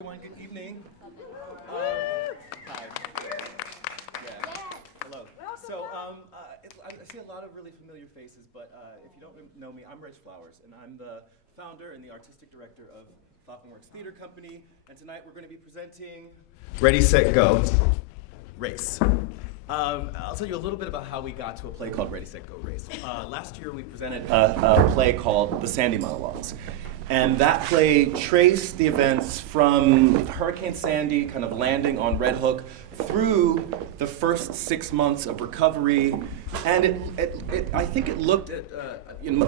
Everyone, good evening. Hi. Yeah. Hello. So I see a lot of really familiar faces, but if you don't know me, I'm Reg Flowers, and I'm the founder and the artistic director of Works Theater Company. And tonight we're going to be presenting Ready, Set, Go, Race. I'll tell you a little bit about how we got to a play called Ready, Set, Go, Race. Last year we presented a play called The Sandy Monologues. And that play traced the events from Hurricane Sandy kind of landing on Red Hook through the first 6 months of recovery. And I think it looked at,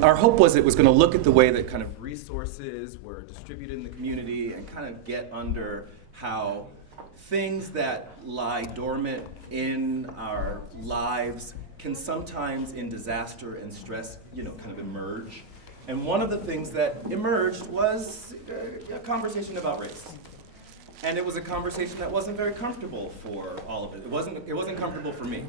our hope was it was going to look at the way that kind of resources were distributed in the community and kind of get under how things that lie dormant in our lives can sometimes in disaster and stress, kind of emerge. And one of the things that emerged was a conversation about race. And it was a conversation that wasn't very comfortable for all of it. It wasn't comfortable for me.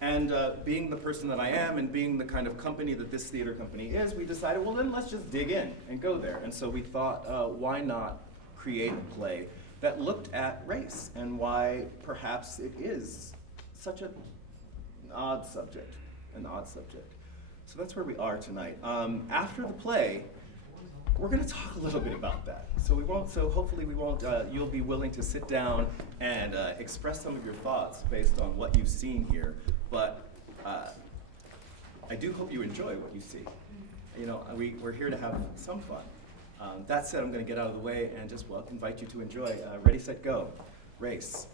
And being the person that I am and being the kind of company that this theater company is, we decided, well then let's just dig in and go there. And so we thought, why not create a play that looked at race and why perhaps it is such an odd subject. So that's where we are tonight. After the play, we're going to talk a little bit about that. So hopefully we won't. You'll be willing to sit down and express some of your thoughts based on what you've seen here. But I do hope you enjoy what you see. We're here to have some fun. That said, I'm going to get out of the way and just invite you to enjoy Ready, Set, Go, Race.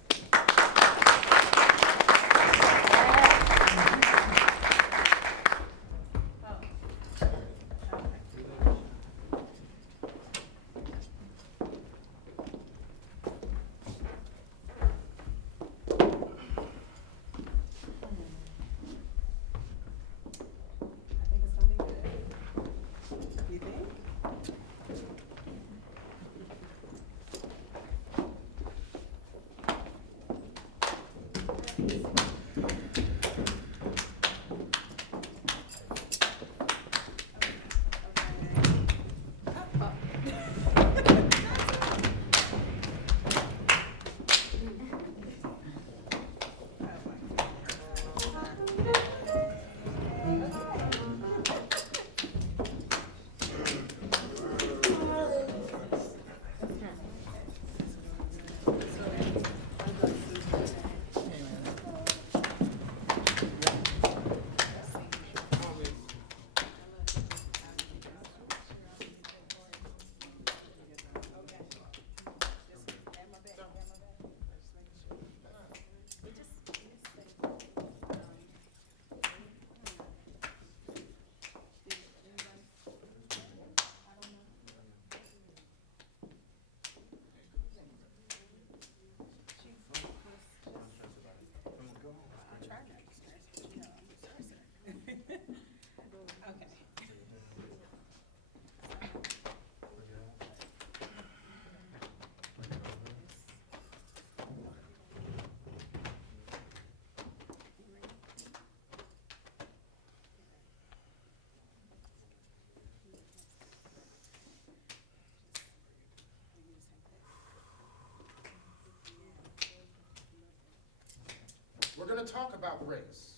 We're going to talk about race.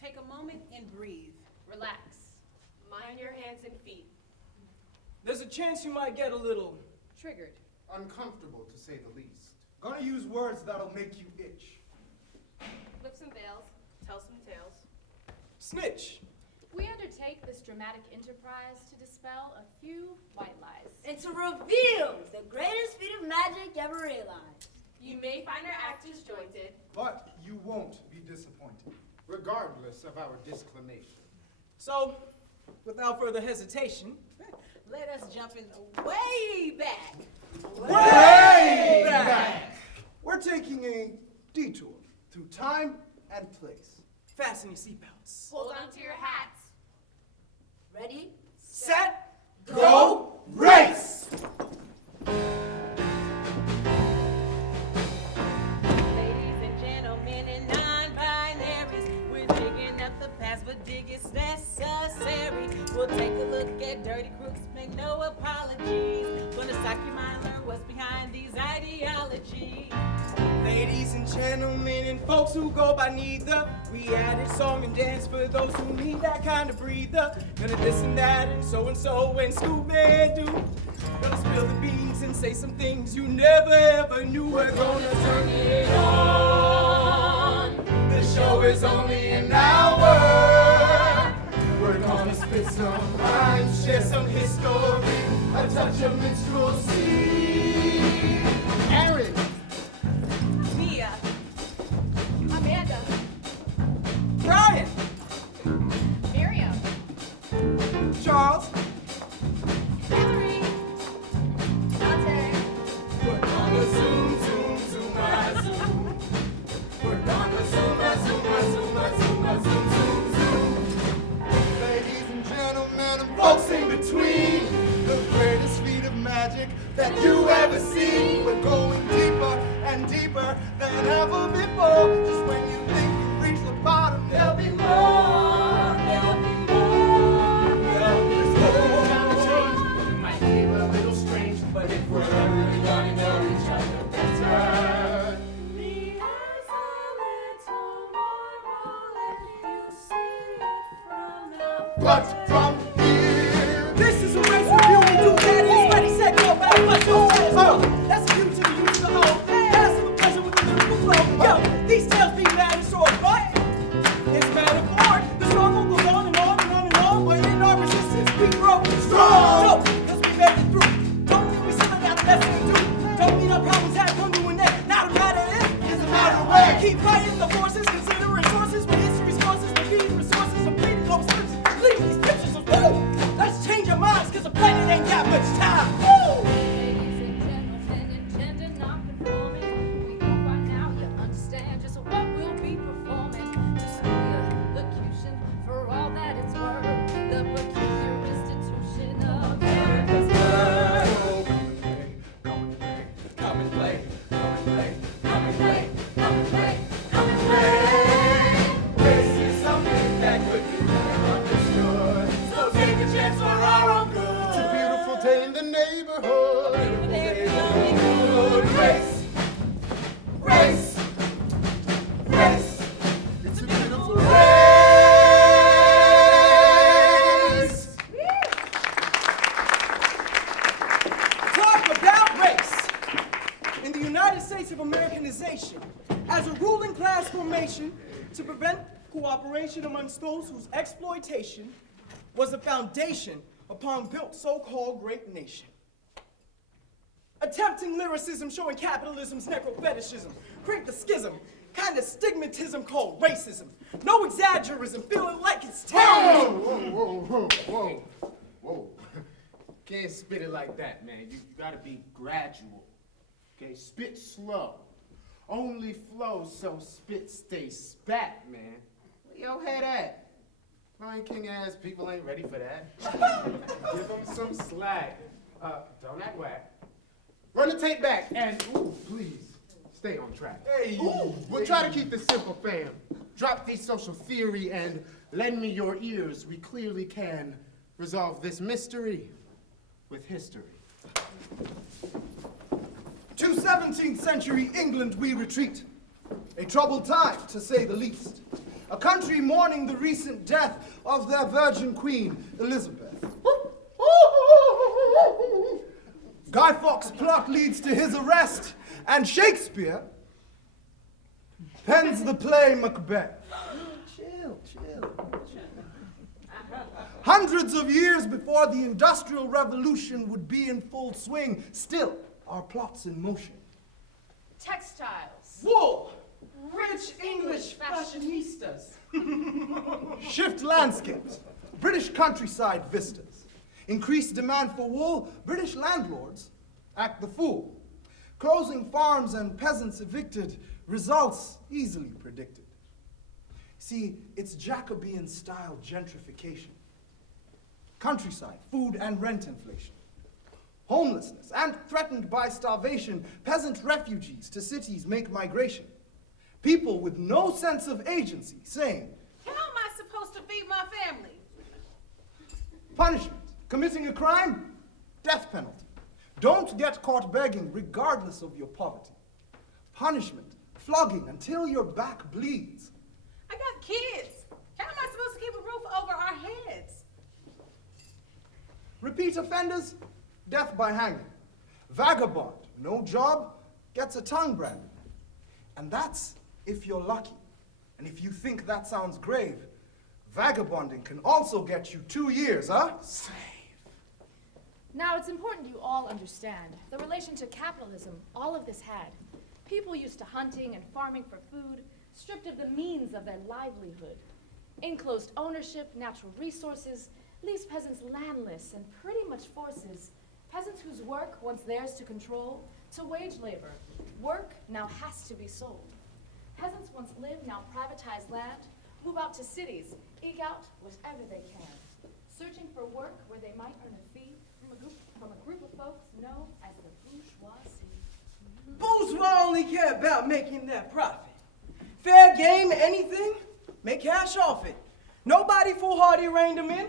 Take a moment and breathe. Relax. Mind your hands and feet. There's a chance you might get a little Triggered. Uncomfortable, to say the least. Gonna use words that'll make you itch. Lift some veils. Tell some tales. snitch. We undertake this dramatic enterprise to dispel a few white lies. And to reveal the greatest feat of magic ever realized. You may find our act disjointed. But you won't be disappointed. Regardless of our disclamation. So, without further hesitation, Let us jump in way back. Way back! We're taking a detour through time and place. fasten your seatbelts. Hold on to your hats. Ready? Set, Go, race! Ladies and gentlemen and non-binaries, we're digging up the past, but dig it's necessary. We'll take a look at dirty crooks, make no apologies. Gonna sock your mind, learn what's behind these ideas. Gentlemen and folks who go by neither. We added song and dance for those who need that kind of breather. Gonna this and that and so and Scooby-Doo. Gonna spill the beans and say some things you never ever knew. We're gonna turn it on. The show is only an hour. We're gonna spit some rhymes, share some history, a touch of minstrelsy. Aaron. Mia. Amanda. Brian. Miriam. Charles. Hillary. Dante. We're gonna zoom, zoom, zoom, zoom. We're gonna zoom, zoom, zoom, zoom. Ladies and gentlemen, and folks in between, the greatest feat of magic that you ever seen. We're going deeper and deeper than ever before. Just when you think you've reached the bottom, there'll be more. There'll be more. There'll be more. It might feel a little strange, but if we're really gonna know each other better. But from here, this is a race review. We do that is ready, set, go, back, but no status quo. That's a view to the use of the whole. That's a pleasure with the lyrical flow. Yo, these tales be mad and short, but it's metaphor. The struggle goes on and on and on and on, but in our resistance we grow strong. So, cause we made it through. Don't mean we still got the best to do. Don't mean our problems have come to an end. Not a matter if, it's a matter of when. Keep fighting the forces, consider resources, with history's courses, defeating resources, completing hopes. Leave these pictures of woo! Let's change our minds, cause the planet ain't got much time. Woo! Ladies and gentlemen, and gender non-conforming, we hope by now you understand just what we'll be performing. Just elocution for all that it's worth, the peculiar institution of America's birth. Come and play, come and play, come and play, come and play, Come and play. This is something that could be better understood. So take a chance for our own good. It's a beautiful day in the neighborhood. Race, race, race. It's a beautiful Race. Talk about race. In the United States of Americanization, as a ruling class formation to prevent cooperation amongst those whose exploitation was the foundation upon built so-called great nation. Attempting lyricism showing capitalism's necro-fetishism, create the schism, kind of stigmatism called racism. No exaggerism, feeling like it's terrible. Whoa. Can't spit it like that, man. You gotta be gradual. Okay, spit slow. Only flow so spit stays spat, man. Where your head at? Lion King ass people ain't ready for that. Give them some slack. Don't act whack. Run the tape back and, ooh, please, stay on track. Hey. Ooh, we'll try to keep this simple, fam. Drop the social theory and lend me your ears. We clearly can resolve this mystery with history. To 17th century England we retreat. A troubled time, to say the least. A country mourning the recent death of their virgin queen, Elizabeth. Guy Fawkes' plot leads to his arrest, and Shakespeare pens the play Macbeth. Chill. Hundreds of years before the Industrial Revolution would be in full swing, still our plots in motion. Textiles. Wool, rich English fashionistas. Shift landscapes, British countryside vistas. Increased demand for wool, British landlords act the fool. Closing farms and peasants evicted, results easily predicted. See, it's Jacobean-style gentrification. Countryside, food and rent inflation. Homelessness, and threatened by starvation, peasant refugees to cities make migration. People with no sense of agency saying, How am I supposed to feed my family? punishment, committing a crime, death penalty. Don't get caught begging regardless of your poverty. Punishment, flogging until your back bleeds. I got kids. How am I supposed to keep a roof over our heads? Repeat offenders, death by hanging. Vagabond, no job, gets a tongue branding. And that's if you're lucky. And if you think that sounds grave, vagabonding can also get you 2 years, huh? Save. Now, it's important you all understand the relation to capitalism all of this had. People used to hunting and farming for food, stripped of the means of their livelihood. Enclosed ownership, natural resources, leaves peasants landless and pretty much forces peasants whose work, once theirs to control, to wage labor. Work now has to be sold. Peasants once lived, now privatize land, move out to cities, eke out whatever they can, searching for work where they might earn a fee from a group of folks known as the bourgeoisie. Bourgeois only care about making that profit. Fair game, anything, make cash off it. Nobody foolhardy reined them in.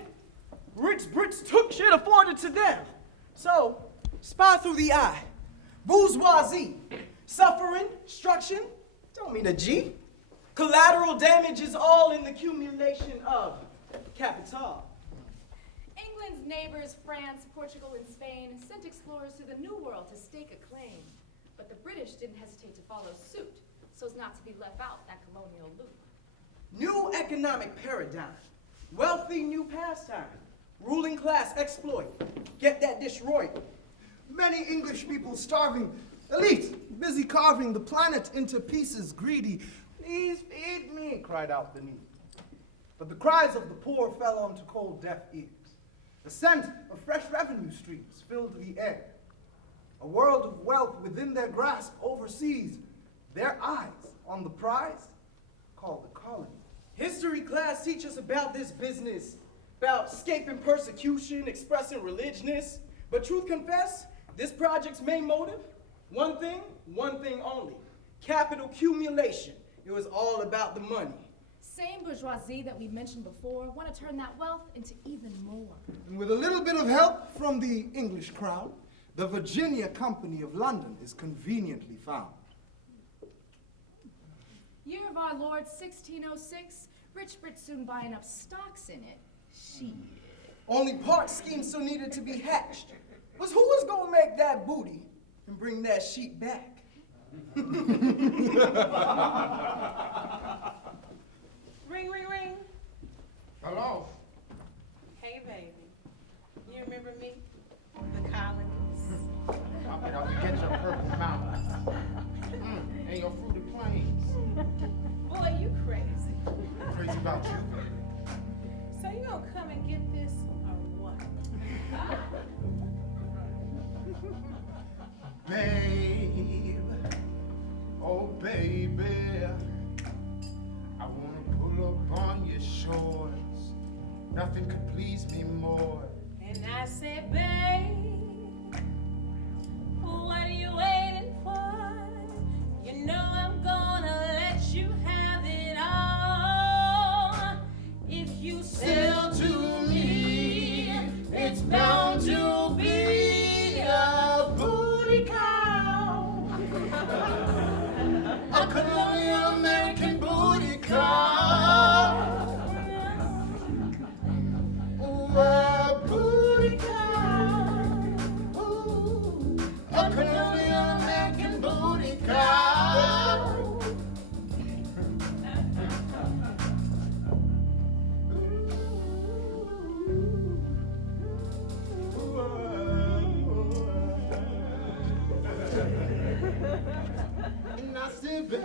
Rich Brits took shit afforded to them. So, spy through the eye. Bourgeoisie, suffering, destruction, don't mean a G. Collateral damage is all in the accumulation of capital. England's neighbors, France, Portugal, and Spain, sent explorers to the New World to stake a claim. But the British didn't hesitate to follow suit, so as not to be left out that colonial loop. New economic paradigm, wealthy new pastime, ruling class exploit, get that destroyed. Many English people starving, elite, busy carving the planet into pieces, greedy. Please feed me, cried out the needy. But the cries of the poor fell onto cold, deaf ears. The scent of fresh revenue streams filled the air. A world of wealth within their grasp overseas, their eyes on the prize called the colony. History class teach us about this business, about escaping persecution, expressing religiousness. But truth confess, this project's main motive, one thing only, capital accumulation. It was all about the money. Same bourgeoisie that we mentioned before want to turn that wealth into even more. And with a little bit of help from the English crown, the Virginia Company of London is conveniently found. Year of our Lord 1606, rich Brits soon buying up stocks in it. Shit. Only part scheme still needed to be hatched was who was gonna make that booty and bring that sheep back. Ring, ring, ring. Hello? Hey, baby. You remember me? The colonies. I'll get your purple mountains. And your fruited plains. Boy, you crazy. Crazy about you. So you gonna come and get this or what? Babe, oh baby, I wanna pull up on your shores. Nothing could please me more. And I said, babe, what are you waiting for? You know I'm gonna let you have it all. If you sell to me, it's bound to be a booty call. A colonial American booty call. Ooh, a booty call. Ooh, a colonial American booty call. And I said, babe,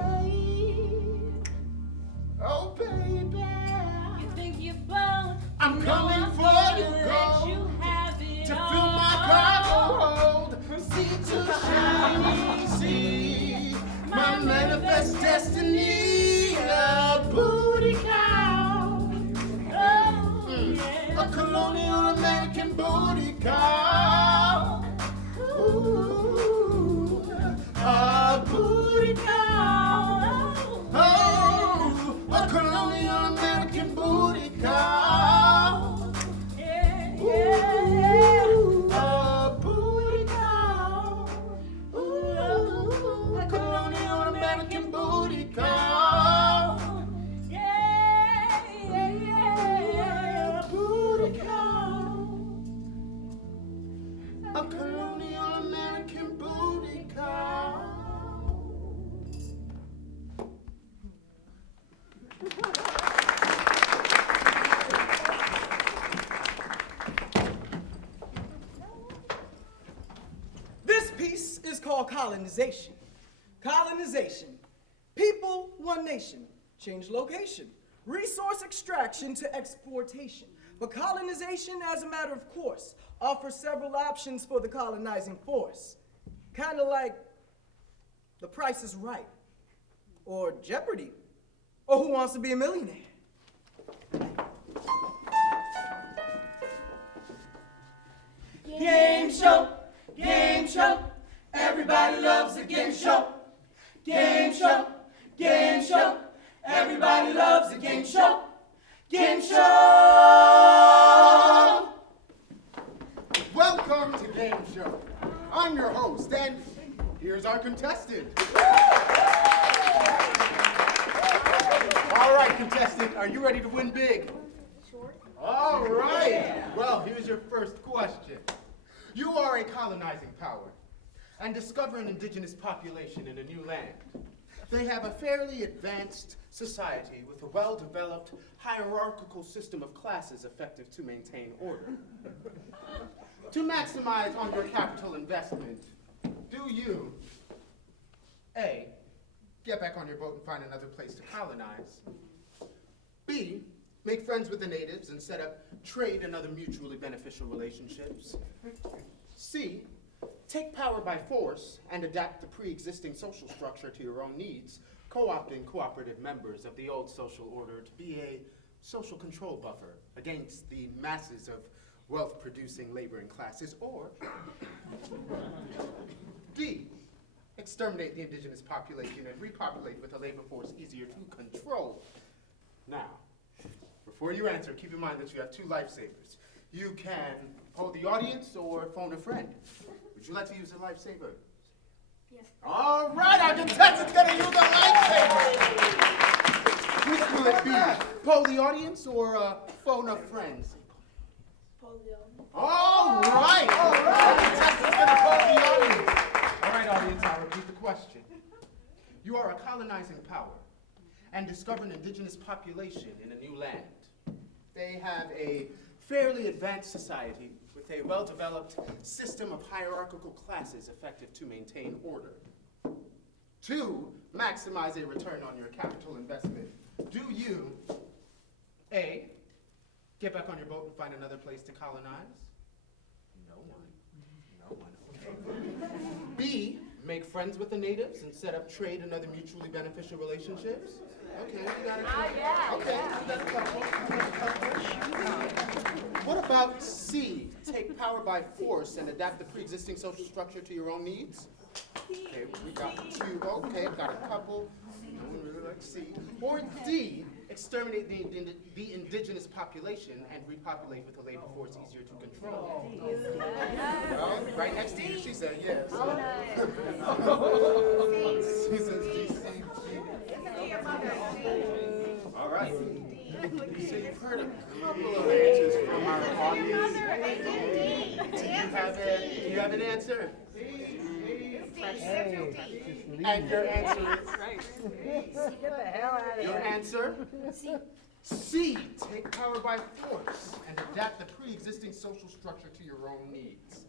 oh baby, You think you're bold? I'm You know coming I'm for gonna you, let girl, you have it to all. fill my cargo hold, from sea to shining sea, my manifest destiny, a booty call. Oh, yeah. A colonial American booty call. Ooh, a booty call. colonization. Colonization. People, one nation. Change location. Resource extraction to exportation. But colonization, as a matter of course, offers several options for the colonizing force. Kind of like The Price is Right, or Jeopardy, or Who Wants to Be a Millionaire? Game show, everybody loves a game show. Game show, everybody loves a game show. Game show! Welcome to Game Show. I'm your host, and here's our contestant. All right, contestant, are you ready to win big? Sure. All right. Well, here's your first question. You are a colonizing power and discover an indigenous population in a new land. They have a fairly advanced society with a well-developed hierarchical system of classes effective to maintain order. To maximize on your capital investment, do you, A, get back on your boat and find another place to colonize, B, make friends with the natives and set up trade and other mutually beneficial relationships, C, take power by force and adapt the pre-existing social structure to your own needs, co-opting cooperative members of the old social order to be a social control buffer against the masses of wealth-producing laboring classes, or D, exterminate the indigenous population and repopulate with a labor force easier to control. Now, before you answer, keep in mind that you have two lifesavers. You can poll the audience or phone a friend. Would you like to use a lifesaver? Yes. All right, our contestant's gonna use a lifesaver. Which will it be? Poll the audience or phone a friend? Polio. All right. Our contestant's gonna poll the audience. All right, audience, I'll repeat the question. You are a colonizing power and discover an indigenous population in a new land. They have a fairly advanced society with a well-developed system of hierarchical classes effective to maintain order. 2, maximize a return on your capital investment. Do you, A, get back on your boat and find another place to colonize? No one. Okay. B, make friends with the natives and set up trade and other mutually beneficial relationships? Okay, you got it. Okay, you got a couple. What about C, take power by force and adapt the pre-existing social structure to your own needs? Okay, we got 2. Okay, got a couple. No one really likes C. Or D, exterminate the indigenous population and repopulate with a labor force easier to control. Well, right next to you, she said yes. She says D, C. All right. So you've heard a couple of answers from our audience. Do you have an answer? And your answer is? Your answer? C, take power by force and adapt the pre-existing social structure to your own needs.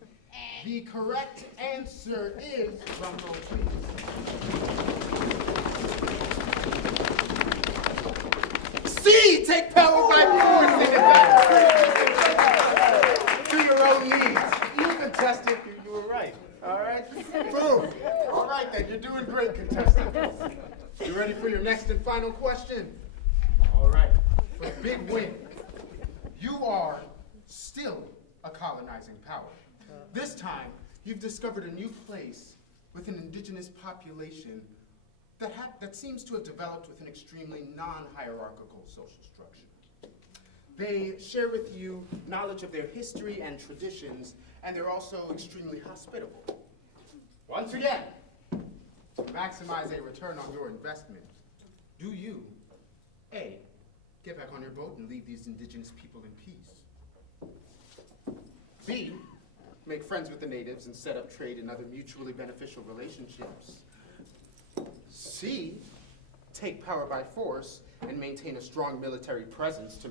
The correct answer is, drum roll please, C, take power by force and adapt to your own needs. You contestant, you were right. All right? Boom. All right then, you're doing great, contestant. You ready for your next and final question? All right, for a big win. You are still a colonizing power. This time, you've discovered a new place with an indigenous population that seems to have developed with an extremely non-hierarchical social structure. They share with you knowledge of their history and traditions, and they're also extremely hospitable. Once again, to maximize a return on your investment, do you, A, get back on your boat and leave these indigenous people in peace? B, make friends with the natives and set up trade and other mutually beneficial relationships? C, take power by force and maintain a strong military presence to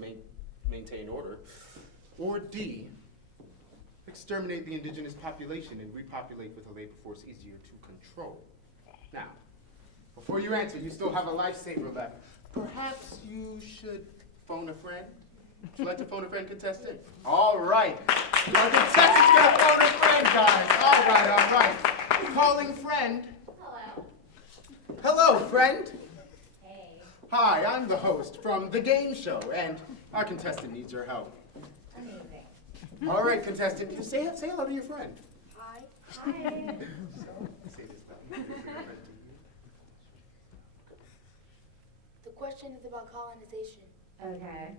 maintain order? Or D, exterminate the indigenous population and repopulate with a labor force easier to control. Now, before you answer, you still have a lifesaver left. Perhaps you should phone a friend? Would you like to phone a friend, contestant? All right. Our contestant's gonna phone a friend, guys. All right. Calling friend. Hello. Hello, friend. Hey. Hi, I'm the host from the game show, and our contestant needs your help. Amazing. All right, contestant, say hello to your friend. Hi. Hi. Say this loud. The question is about colonization. Okay.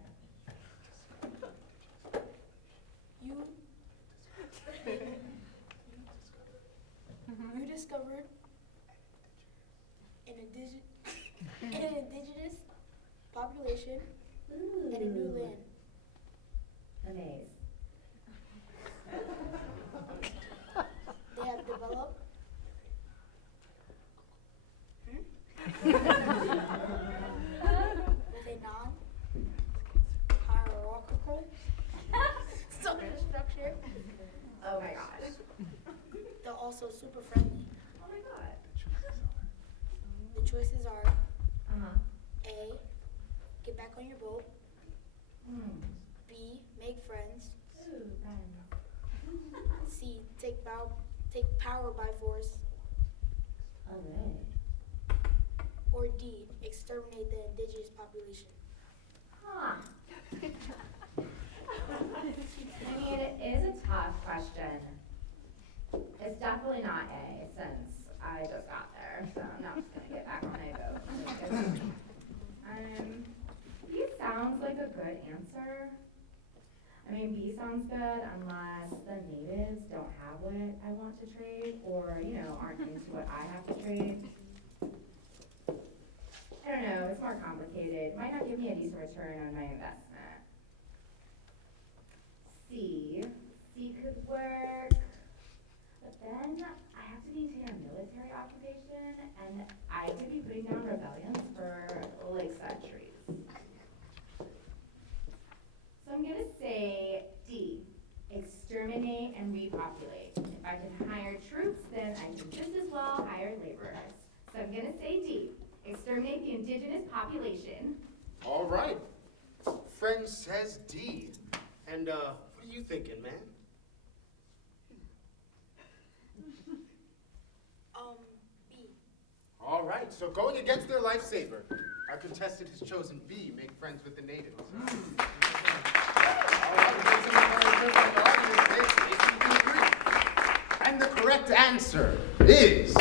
You discovered an indigenous population in a new land. Amazing. They have developed with a non-hierarchical social structure. Oh my gosh. They're also super friendly. Oh my god. The choices are Uh-huh. A, get back on your boat. B, make friends. Ooh, fun. C, take power by force. Alright. Or D, exterminate the indigenous population. Huh. I mean, it is a tough question. It's definitely not A, since I just got there, so I'm not just gonna get back on my boat. B sounds like a good answer. I mean, B sounds good unless the natives don't have what I want to trade, or, you know, aren't into what I have to trade. I don't know, it's more complicated. Might not give me a decent return on my investment. C could work, but then I have to maintain a military occupation, and I could be putting down rebellions for like centuries. So I'm gonna say D, exterminate and repopulate. If I can hire troops, then I can just as well hire laborers. So I'm gonna say D, exterminate the indigenous population. All right. Friend says D. And what are you thinking, man? B. All right, so going against their lifesaver, our contestant has chosen B, make friends with the natives. All right, ladies and gentlemen, the audience, if you can agree. And the correct answer is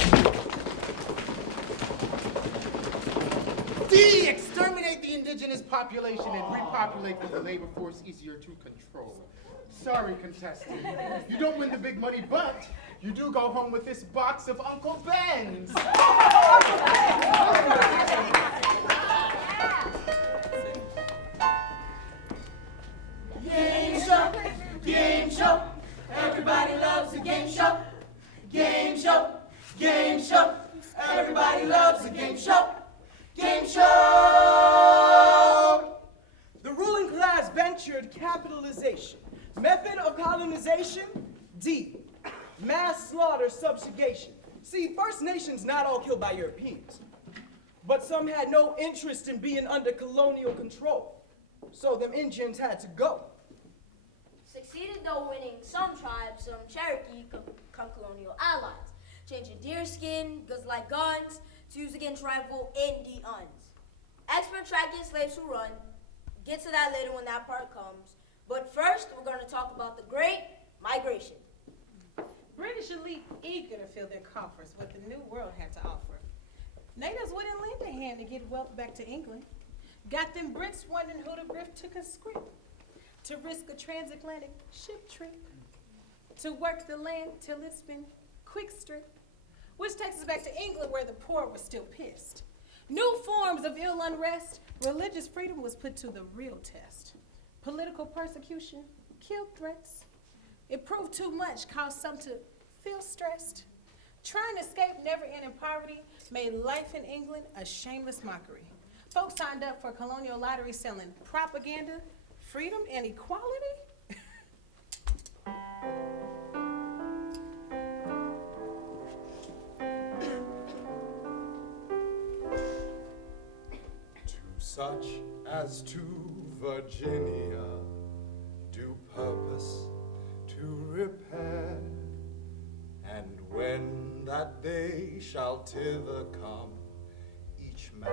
D, exterminate the indigenous population and repopulate with a labor force easier to control. Sorry, contestant. You don't win the big money, but you do go home with this box of Uncle Ben's. Game show, game show. Everybody loves a game show. Game show, game show. Everybody loves a game show. Game show. The ruling class ventured capitalization. Method of colonization, D. Mass slaughter subjugation. See, First Nations not all killed by Europeans, but some had no interest in being under colonial control. So them Indians had to go. Succeeded though winning some tribes, some Cherokee come colonial allies. Changing deer skin, goods like guns, to use against rival Indians. Expert tracking slaves who run. Get to that later when that part comes. But first, we're going to talk about the Great Migration. British elite eager to fill their coffers what the New World had to offer. Natives wouldn't lend a hand to get wealth back to England. Got them Brits wondering who the grift to conscript. To risk a transatlantic ship trip. To work the land till it's been quick strip. Which takes us back to England where the poor were still pissed. New forms of ill unrest, religious freedom was put to the real test. Political persecution, killed threats. It proved too much, caused some to feel stressed. Trying to escape never-ending poverty made life in England a shameless mockery. Folks signed up for colonial lottery selling propaganda, freedom, and equality. Such as to Virginia do purpose to repair, and when that day shall thither come, each man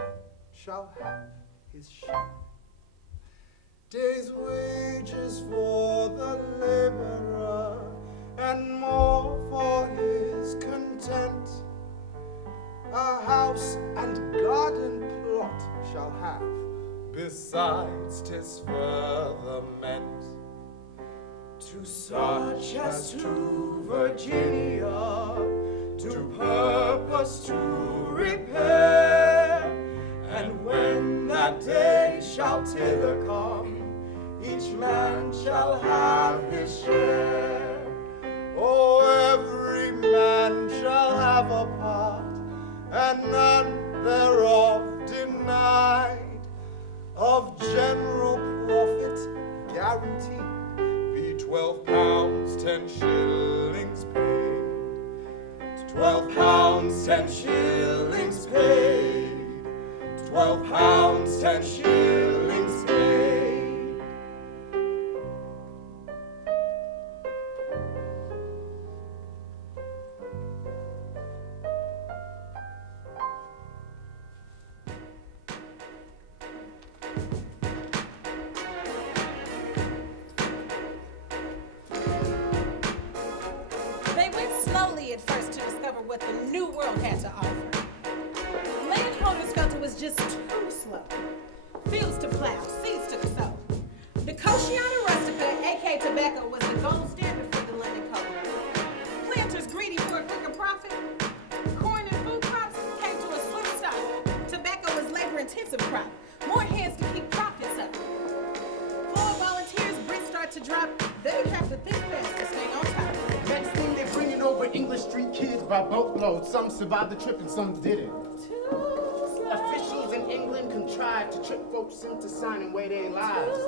shall have his share. Day's wages for the laborer, and more for his content. A house and garden plot shall have, besides 'tis further meant. To such as to Virginia do purpose to repair, and when that day shall thither come, each man shall have his share. Oh, every man shall have a part, and none thereof denied. Of general profit guaranteed, be 12 pounds 10 shillings paid. 12 pounds 10 shillings paid. 12 pounds 10 shillings paid. They went slowly at first to discover what the new world had to offer. Landholders felt it was just too slow. Fields to plow, seeds to sow. The Cochiana Rustica, aka tobacco, was the gold standard for the London code. Planters greedy for a quicker profit. Corn and food crops came to a swift stop. Tobacco was labor-intensive crop. More hands to keep profits up. Floor volunteers, Brits start to drop. They have to think fast to stay on top. Next thing they're bringing over English street kids by boatloads. Some survived the trip and some didn't. Officials in England contrived to trick folks into signing away their lives.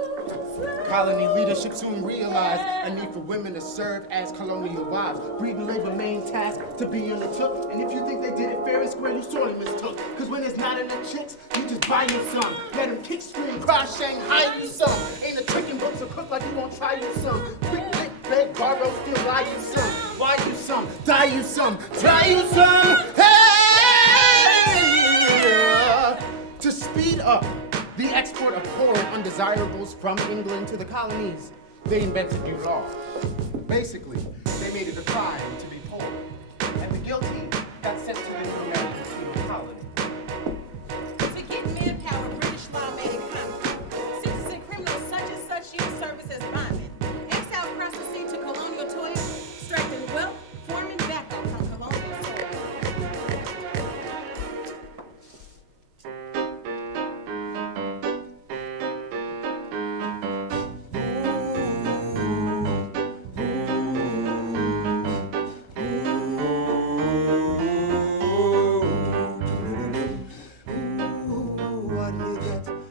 Colony leadership soon realized a need for women to serve as colonial wives. Breeding labor main task to be undertook. And if you think they did it fair and square, you sorely mistook. Cause when there's not enough chicks, you just buy you some. Let them kick, scream, cry, Shanghai you some. Ain't a chicken book so cook like you won't try you some. Quick, lick, beg, borrow, still lie you some. Buy you some, die you some, try you some. Hey! To speed up the export of poor and undesirables from England to the colonies, they invented new law. Basically, they made it a crime to be poor, and the guilty got sent to the new American penal colony. To get manpower, British law made it common. Citizen criminals such and such use service as bondmen. Exile across the sea to colonial toil, extracting wealth, forming tobacco from colonial soil.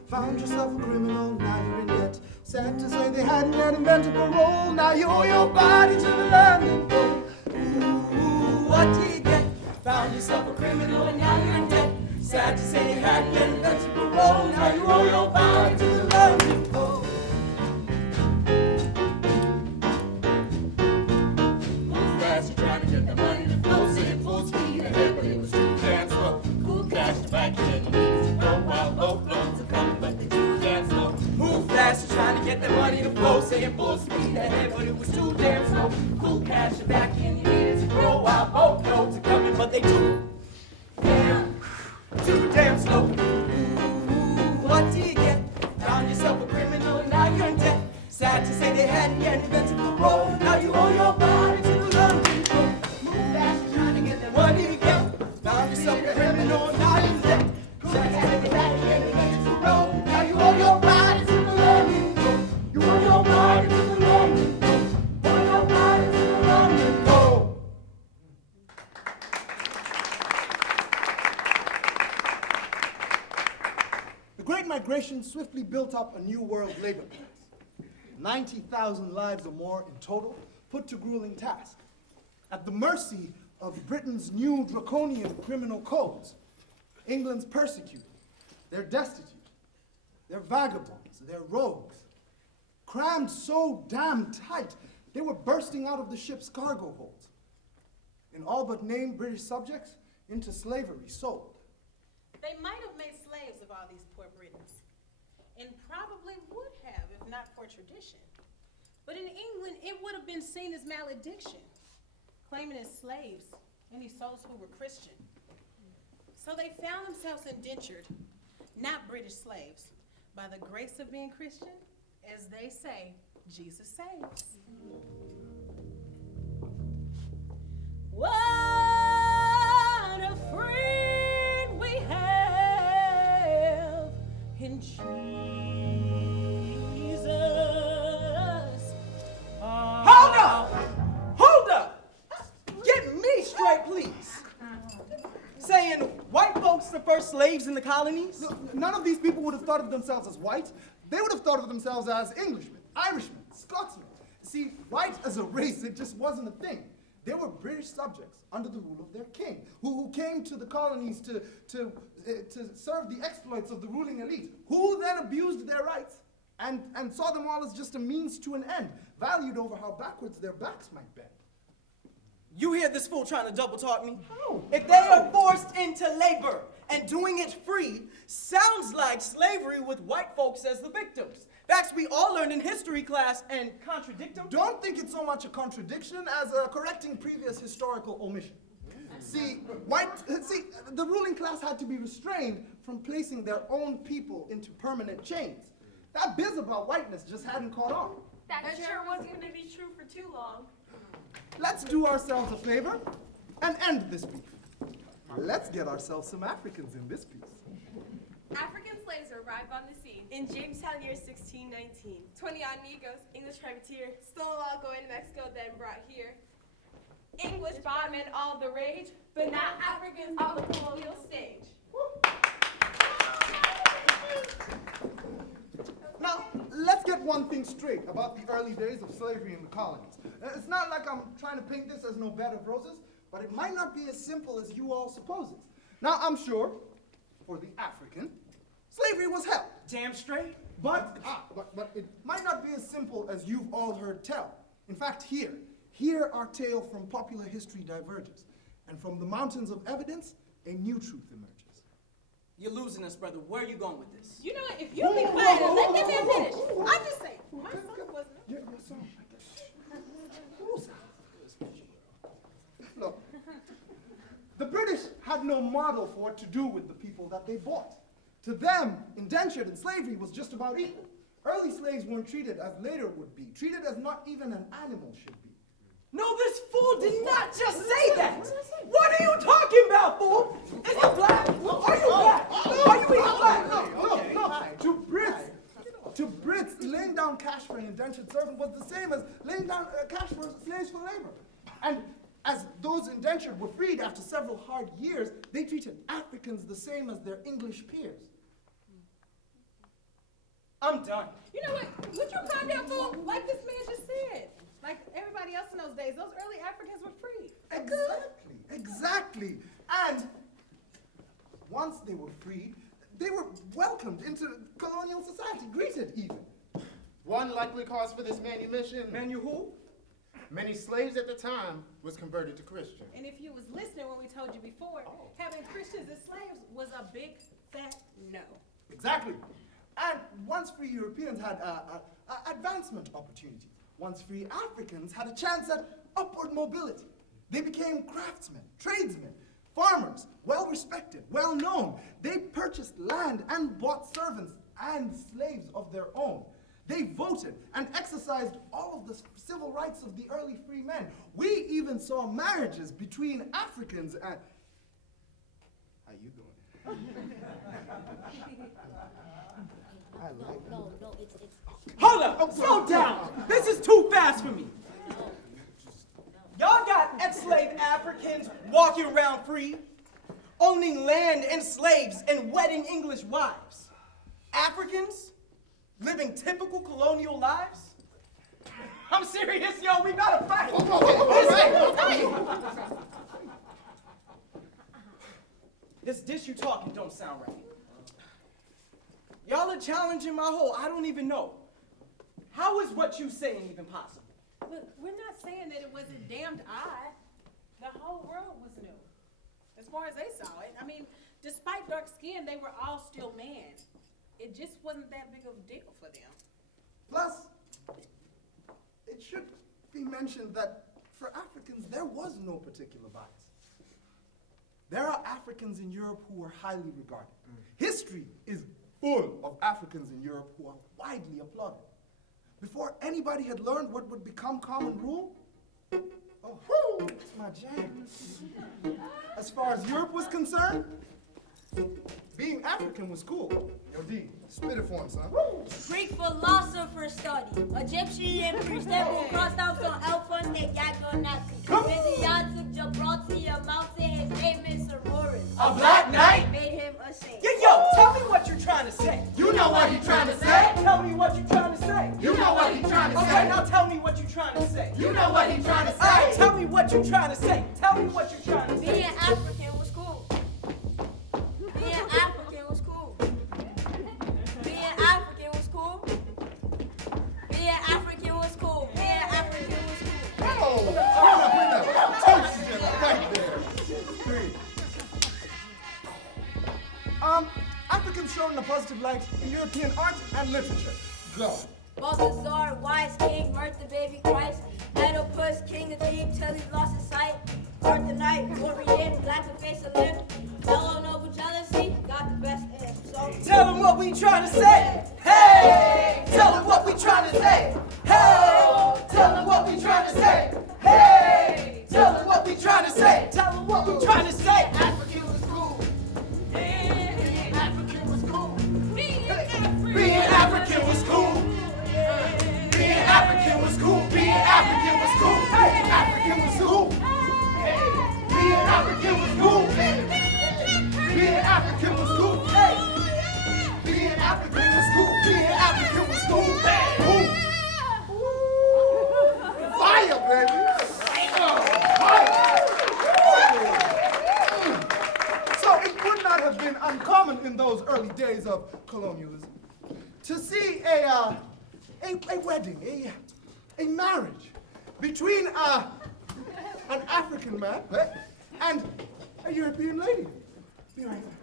Found yourself a criminal, now you're in debt. Sad to say they hadn't yet invented parole. Now you owe your body to the London Pole. Ooh, what do you get? Found yourself a criminal and now you're in debt. Sad to say they hadn't yet invented parole. Now you owe your body to the London Pole. Move fast, you're trying to get the money to flow. Sitting full speed ahead, but it was too damn slow. Cool cash to back in, needs to go while both loans are coming, but they too damn slow. Move fast, you're trying to get the money to flow. Saying full speed ahead, but it was too damn slow. Cool cash to back in, you needed to grow while both loans are coming, but they too damn slow. Ooh, what do you get? Found yourself a criminal and now you're in debt. Sad to say they hadn't yet invented parole. Now you owe your body to the London Pole. Move fast, you're trying to get the money to get. Found yourself a criminal and now you're in debt. Sad to say they hadn't yet invented parole. Now you owe your body to the London Pole. You owe your body to the London Pole. Owe your body to the London Pole. The Great Migration swiftly built up a new world labor class. 90,000 lives or more in total put to grueling task, at the mercy of Britain's new draconian criminal codes. England's persecuted, they're destitute, they're vagabonds, they're rogues, crammed so damn tight they were bursting out of the ship's cargo holds. In all but name British subjects into slavery sold. They might have made slaves of all these poor Britons, and probably would have if not for tradition. But in England, it would have been seen as malediction, claiming as slaves any souls who were Christian. So they found themselves indentured, not British slaves, by the grace of being Christian, as they say, Jesus saves. What a friend we have in Jesus. Hold up! Hold up! Get me straight, please. Saying white folks the first slaves in the colonies? No, none of these people would have thought of themselves as white. They would have thought of themselves as Englishmen, Irishmen, Scotsmen. See, white as a race, it just wasn't a thing. They were British subjects under the rule of their king, who came to the colonies to serve the exploits of the ruling elite, who then abused their rights and saw them all as just a means to an end, valued over how backwards their backs might bend. You hear this fool trying to double talk me? How? If they are forced into labor and doing it free, sounds like slavery with white folks as the victims. Facts we all learned in history class and contradict them. Don't think it's so much a contradiction as correcting previous historical omission. See, the ruling class had to be restrained from placing their own people into permanent chains. That biz about whiteness just hadn't caught on. That sure wasn't going to be true for too long. Let's do ourselves a favor and end this beef. Let's get ourselves some Africans in this piece. African slaves arrived on the scene in Jamestown year 1619. 20 odd Negroes, English privateer, stolen while going to Mexico, then brought here. English bondmen all the rage, but not Africans on the colonial stage. Now, let's get one thing straight about the early days of slavery in the colonies. It's not like I'm trying to paint this as no bed of roses, but it might not be as simple as you all suppose it. Now, I'm sure, for the African, slavery was hell. Damn straight. But it might not be as simple as you've all heard tell. In fact, here our tale from popular history diverges. And from the mountains of evidence, a new truth emerges. You're losing us, brother. Where are you going with this? You know what? If you be quiet and let this man finish, I'm just saying, my son wasn't. Your son. Look, the British had no model for what to do with the people that they bought. To them, indentured and slavery was just about equal. Early slaves weren't treated as later would be, treated as not even an animal should be. No, this fool did not just say that. What are you talking about, fool? Is he black? Are you black? Are you even black? Look, to Brits, laying down cash for an indentured servant was the same as laying down cash for slaves for labor. And as those indentured were freed after several hard years, they treated Africans the same as their English peers. I'm done. You know what? Would you calm down, fool? Like this man just said. Like everybody else in those days, those early Africans were free. Exactly. And once they were freed, they were welcomed into colonial society, greeted even. One likely cause for this manumission. Manu who? Many slaves at the time was converted to Christian. And if you was listening when we told you before, having Christians as slaves was a big fat no. Exactly. And once free Europeans had advancement opportunities. Once free Africans had a chance at upward mobility. They became craftsmen, tradesmen, farmers, well-respected, well-known. They purchased land and bought servants and slaves of their own. They voted and exercised all of the civil rights of the early free men. We even saw marriages between Africans and... How you doing? I like No, it's Hold up! Slow down! This is too fast for me. Y'all got ex-slave Africans walking around free, owning land and slaves and wedding English wives. Africans living typical colonial lives? I'm serious, yo. We gotta fight. This you talking don't sound right. Y'all are challenging my whole, I don't even know. How is what you saying even possible? Look, we're not saying that it was a damned eye. The whole world was new, as far as they saw it. I mean, despite dark skin, they were all still man. It just wasn't that big of a deal for them. Plus, it should be mentioned that for Africans, there was no particular bias. There are Africans in Europe who are highly regarded. History is full of Africans in Europe who are widely applauded. Before anybody had learned what would become common rule, oh, whoo, that's my jam. As far as Europe was concerned, being African was cool. Yo, D, spit it for him, son. Greek philosopher study. Egyptian priest who crossed out on Alphonse and Gagonati. Vizier took Gibraltar, a mountain, his name is Aurora. A black knight? Made him a saint. Yo, tell me what you're trying to say. You know what he's trying to say. Tell me what you're trying to say. You know what he's trying to Okay, say. now tell me what you're trying to say. You know what he's trying to All right, say. tell me what you're trying to say. Tell me what you're trying to say. Being African was cool. Being African was cool. Being African was cool. Being African was cool. Being African was cool. Africans shown in a positive light in European art and literature. Go. Balthazar, wise king, Martha, baby Christ, Oedipus, king of Thebes, till he lost his sight. Arthur Knight, Orient, black to face a limb. Yellow noble jealousy, got the best in. So Tell them what we trying to say. Hey! Tell them what we trying to say. Hey! Tell them what we trying to say. Hey! Tell them what we trying to say. Tell them what we trying to say. African was cool. African was cool. Being African was cool. Being African was cool. Being African was cool. Hey! African was cool. Being African was cool. Being African was cool. Hey! Being African was cool. Being African was cool. Hey! Fire, baby. So it would not have been uncommon in those early days of colonialism to see a wedding, a marriage between an African man and a European lady. Be right back.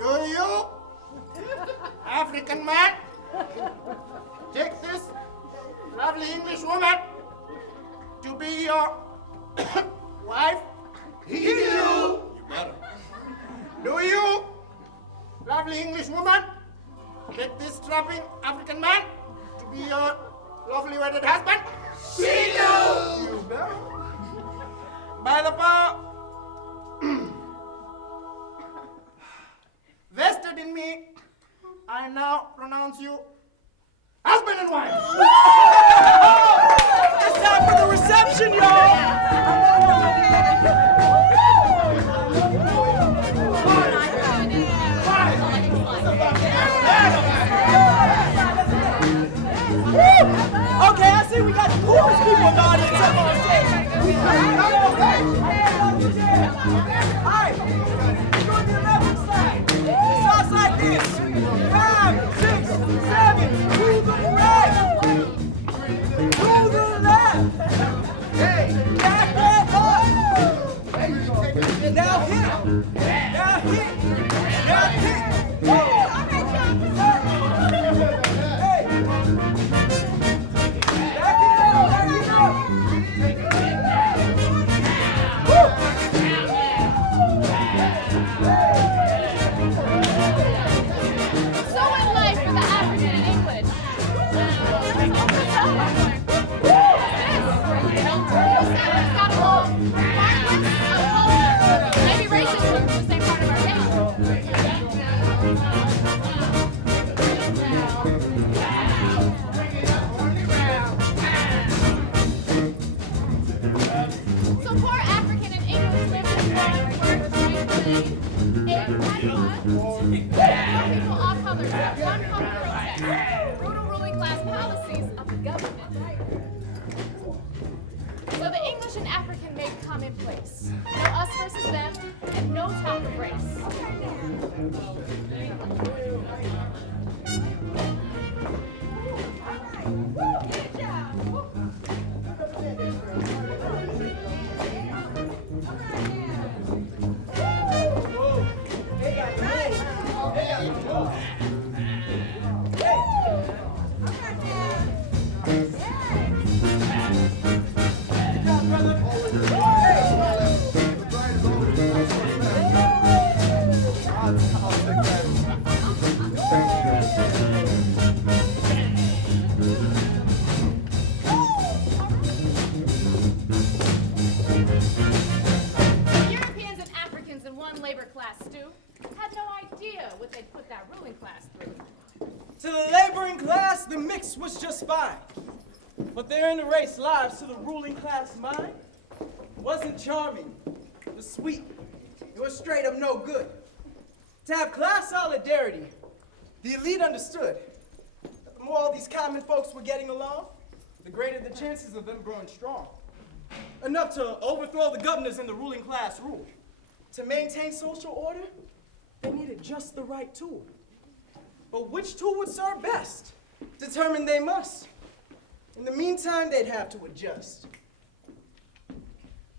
Do you, African man, take this lovely English woman to be your wife? You. Do you, lovely English woman, take this strapping African man to be your lawfully wedded husband? You better. By the power vested in me, I now pronounce you husband and wife. It's time for the reception, y'all! Okay, I see we got the coolest people in the audience up on stage. Alright, we're going to the left side. It starts like this. 5, 6, 7, to the right. To the left. Hey, back that up. Now hit. Now hit. Now hit. Hey. Back it up. Back it up. Woo. So in life for the African in English. Maybe racist words the same the poor African and English lived in one word translated poor people all colors have one common protest, brutal ruling class policies of the government. So the English and African made commonplace. No us versus them, and no talk of race. Europeans and Africans in one labor class stew had no idea what they'd put that ruling class through. To the laboring class, the mix was just fine. But their inner-race lives to the ruling class mind wasn't charming. It was sweet. It was straight up no good. To have class solidarity, the elite understood that the more all these common folks were getting along, the greater the chances of them growing strong. Enough to overthrow the governors and the ruling class rule. To maintain social order, they needed just the right tool. But which tool would serve best? Determined they must. In the meantime, they'd have to adjust.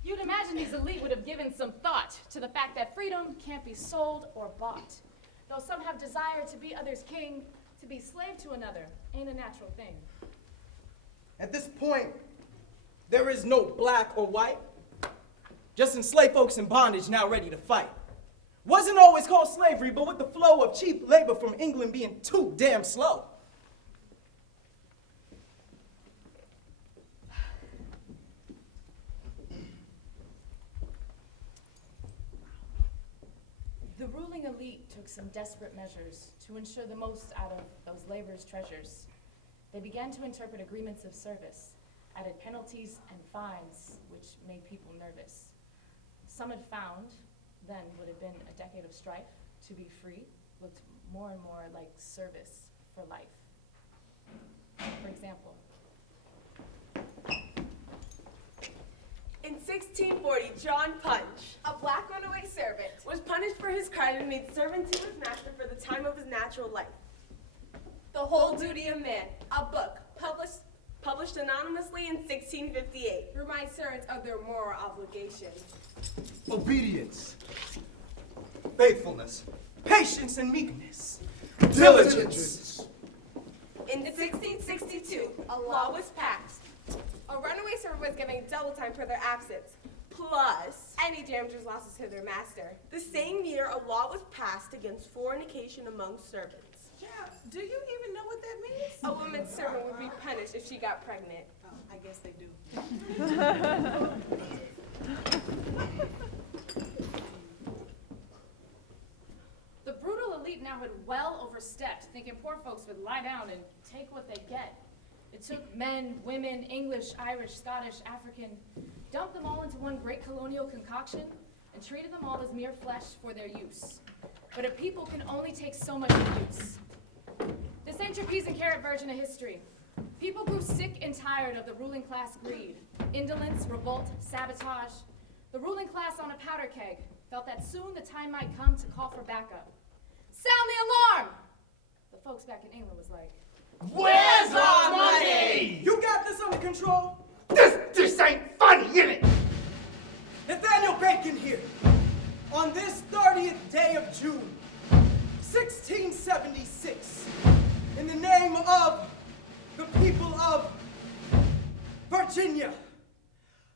You'd imagine these elite would have given some thought to the fact that freedom can't be sold or bought. Though some have desire to be others' king, to be slave to another ain't a natural thing. At this point, there is no black or white, just enslaved folks in bondage now ready to fight. Wasn't always called slavery, but with the flow of cheap labor from England being too damn slow. The ruling elite took some desperate measures to ensure the most out of those labor's treasures. They began to interpret agreements of service, added penalties and fines, which made people nervous. Some had found, then would have been a decade of strife, to be free looked more and more like service for life. For example, In 1640, John Punch, a black runaway servant, was punished for his crime and made servant to his master for the time of his natural life. The Whole Duty of Man, a book published anonymously in 1658, reminds servants of their moral obligation. Obedience. Faithfulness, patience, and meekness. Diligence. In 1662, a law was passed. A runaway servant was given double time for their absence, plus any damages losses to their master. The same year, a law was passed against fornication among servants. Do you even know what that means? A woman's servant would be punished if she got pregnant. Oh, I guess they do. the brutal elite now had well overstepped, thinking poor folks would lie down and take what they get. It took men, women, English, Irish, Scottish, African, dumped them all into one great colonial concoction, and treated them all as mere flesh for their use. But a people can only take so much abuse. This ain't your peas and carrot version of history. People grew sick and tired of the ruling class greed, indolence, revolt, sabotage. The ruling class on a powder keg felt that soon the time might come to call for backup. Sound the alarm! The folks back in England was like, Where's our money? You got this under control? This ain't funny, innit? Nathaniel Bacon here. On this 30th day of June, 1676, in the name of the people of Virginia,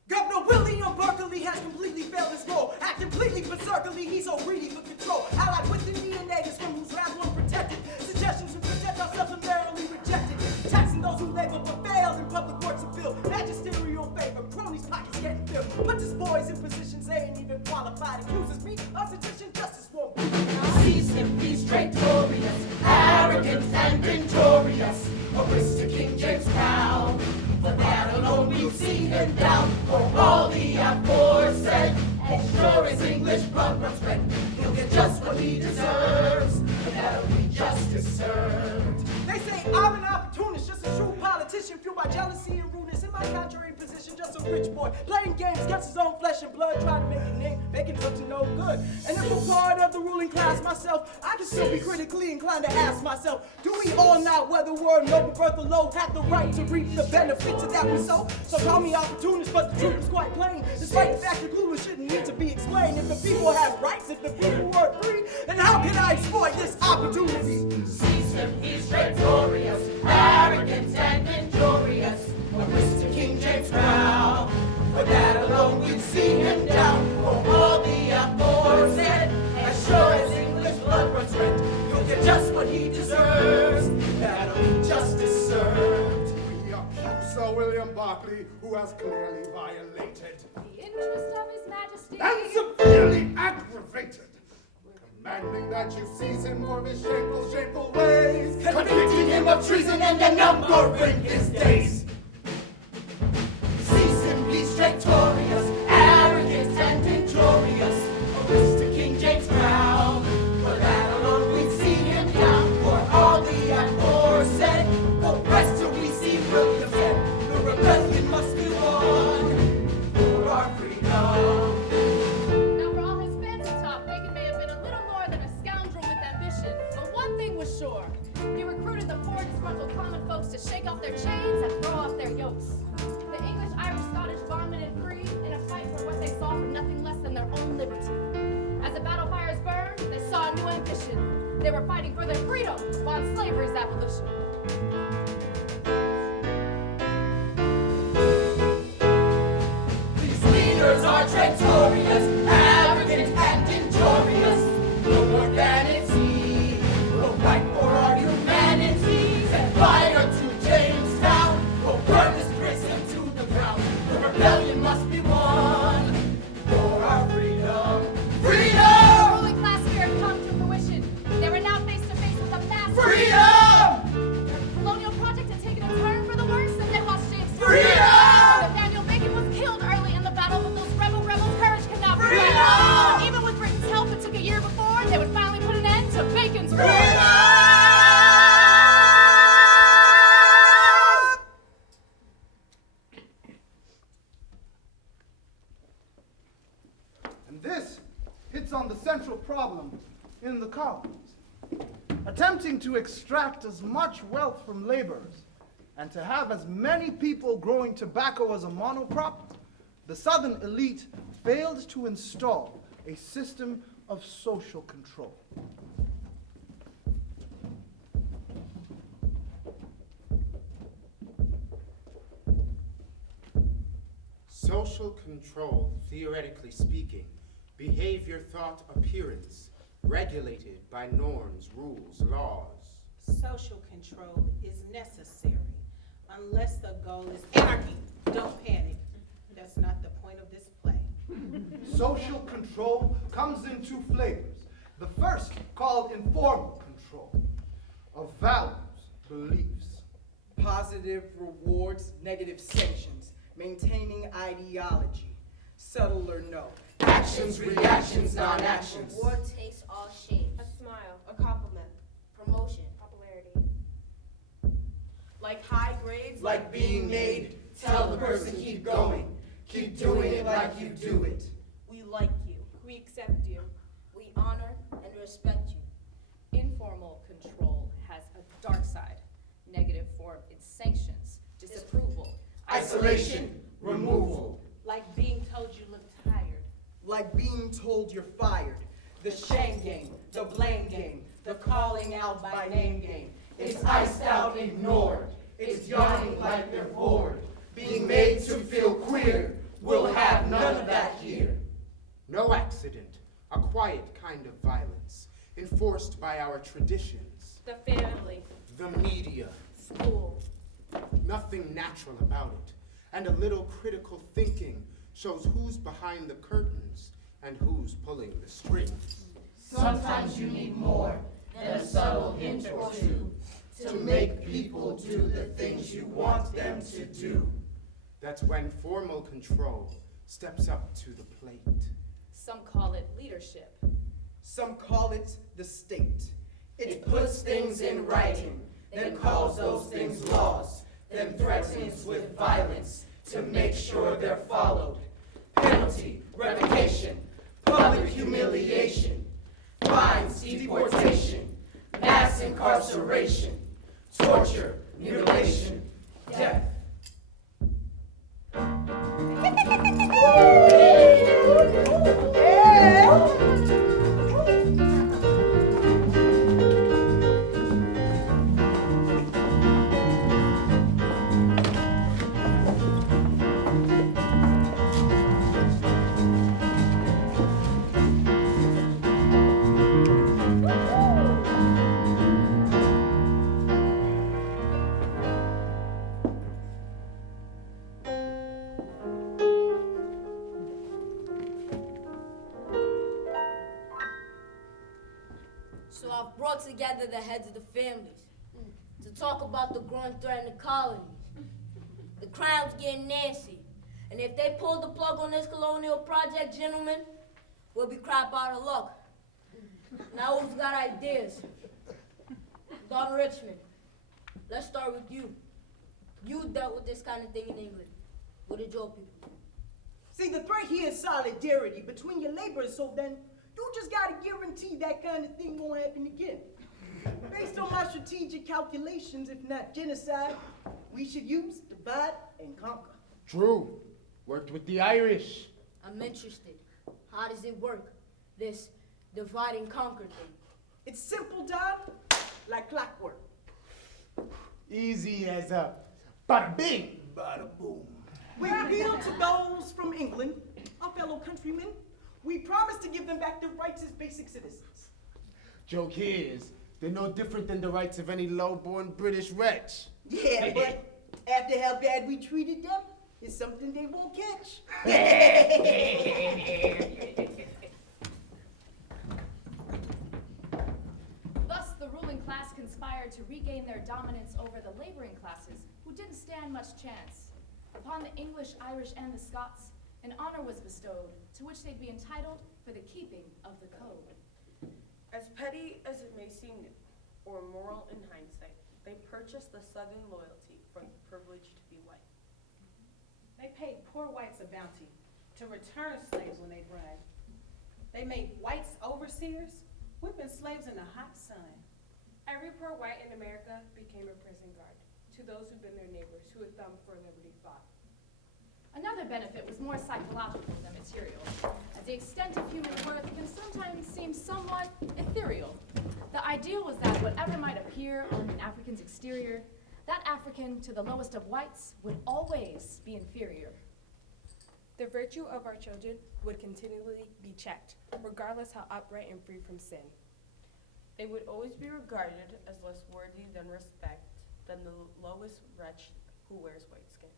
Governor William Berkeley has completely failed his role. Act completely berserkerly, he's so greedy for control. Allied with the neonatives from whose wrath we're protected. Suggestions to protect ourselves are narrowly rejected. Taxing those who labor but fail in public works of bill. Magisterial favor, cronies' pockets getting filled. Puts his boys in positions they ain't even qualified. Accuses me of sedition, justice won't be. Sees him be straight-torious, arrogant and victorious. A risk to King James' crown. For that alone we'll see him down. For all the abhorred English blood runs red. He'll get just what he deserves, and that'll be justice served. They say I'm an opportunist, just a true politician, fueled by jealousy and rudeness. In my contrary position, just a rich boy playing games against his own flesh and blood, trying to make a name, making up to no good. And if I'm part of the ruling class myself, I can still be critically inclined to ask myself, do we all now, whether we're noble birth or low, have the right to reap the benefits of that we sow? So call me opportunist, but the truth is quite plain. Despite the fact that glue shouldn't need to be explained. If the people have rights, if the people were free, then how can I exploit this opportunity? Seize him, he's victorious, arrogant and injurious. A risk to King James' crown. For that alone we'd see him down. For all the aforesaid, as sure as English blood runs red, he'll get just what he deserves. That'll be justice served. We accuse Sir William Berkeley, who has clearly violated The interest of His Majesty. and severely aggravated, commanding that you seize him for his shameful, shameful ways, Convicting him of treason and numbering his days. Seize him, he's victorious, arrogant and injurious. A risk to King James' crown. For that alone we'd see him down. For all the aforesaid, we'll press till we see William dead. The rebellion must be won for our freedom. Now, for all his fancy talk, Bacon may have been a little more than a scoundrel with ambition, but one thing was sure. He recruited the poor, disgruntled common folks to shake off their chains and throw off their yokes. The English, Irish, Scottish bondmen and free in a fight for what they saw for nothing less than their own liberty. As the battle fires burned, they saw a new ambition. They were fighting for their freedom, bond slavery's abolition. These leaders are traitorous, arrogant and injurious. No more vanity, we'll fight for our humanity. Set fire to Jamestown, we'll burn this prison to the ground. The rebellion must be won for our freedom. Freedom! Ruling class spirit come to fruition. They were now face to face with a mass Freedom! The colonial project had taken a turn for the worse, and they watched James Freedom! Nathaniel Bacon was killed early in the battle, but those rebels' courage could not be Freedom! won. Even with Britain's help, it took a year before they would finally put an end to Bacon's rule. And this hits on the central problem in the colonies. Attempting to extract as much wealth from laborers and to have as many people growing tobacco as a monocrop, the Southern elite failed to install a system of social control. Social control, theoretically speaking, behavior, thought, appearance, regulated by norms, rules, laws. Social control is necessary unless the goal is anarchy. Don't panic. That's not the point of this play. Social control comes in two flavors. The first, called informal control, of values, beliefs. Positive rewards, negative sanctions, maintaining ideology, subtle or no. Actions, reactions, non-actions. Reward takes all shapes. A smile, a compliment, Promotion. popularity. Like high grades, Like being made, tell the person keep going. Keep doing it like you do it. we like you. We accept you. We honor and respect you. Informal control has a dark side. Negative form, its sanctions, disapproval. Isolation, removal. Like being told you look tired. Like being told you're fired. The shame game, the blame game, the calling out by name game. It's iced out, ignored. It's yawning like they're bored. Being made to feel queer. We'll have none of that here. No accident, a quiet kind of violence, enforced by our traditions, The family, the media. school. Nothing natural about it, and a little critical thinking shows who's behind the curtains and who's pulling the strings. Sometimes you need more than a subtle hint or two to make people do the things you want them to do. That's when formal control steps up to the plate. Some call it leadership. Some call it the state. It puts things in writing, then calls those things laws, then threatens with violence to make sure they're followed. Penalty, revocation, public humiliation, fines, deportation, mass incarceration, torture, mutilation, death. So I've brought together the heads of the families to talk about the growing threat in the colonies. The Crown's getting nasty, and if they pull the plug on this colonial project, gentlemen, we'll be crap out of luck. Now who's got ideas? Don Richmond, let's start with you. You dealt with this kind of thing in England. What did your people do? See, the threat here is solidarity between your laborers, so then you just gotta guarantee that kind of thing won't happen again. Based on my strategic calculations, if not genocide, we should use divide and conquer. True. Worked with the Irish. I'm interested. How does it work, this divide and conquer thing? It's simple, Don, like clockwork. Easy as a bada bing, bada boom. We appeal to those from England, our fellow countrymen. We promise to give them back their rights as basic citizens. Joke is, they're no different than the rights of any low-born British wretch. Yeah, but after how bad we treated them, it's something they won't catch. Thus, the ruling class conspired to regain their dominance over the laboring classes, who didn't stand much chance. Upon the English, Irish, and the Scots, an honor was bestowed, to which they'd be entitled for the keeping of the code. As petty as it may seem, or moral in hindsight, they purchased the Southern loyalty from the privilege to be white. They paid poor whites a bounty to return slaves when they'd run. They made whites overseers, whipping slaves in the hot sun. Every poor white in America became a prison guard to those who'd been their neighbors, who had thumbed for liberty fought. Another benefit was more psychological than material, as the extent of human worth can sometimes seem somewhat ethereal. The ideal was that whatever might appear on an African's exterior, that African to the lowest of whites would always be inferior. The virtue of our children would continually be checked, regardless how upright and free from sin. They would always be regarded as less worthy than respect than the lowest wretch who wears white skin.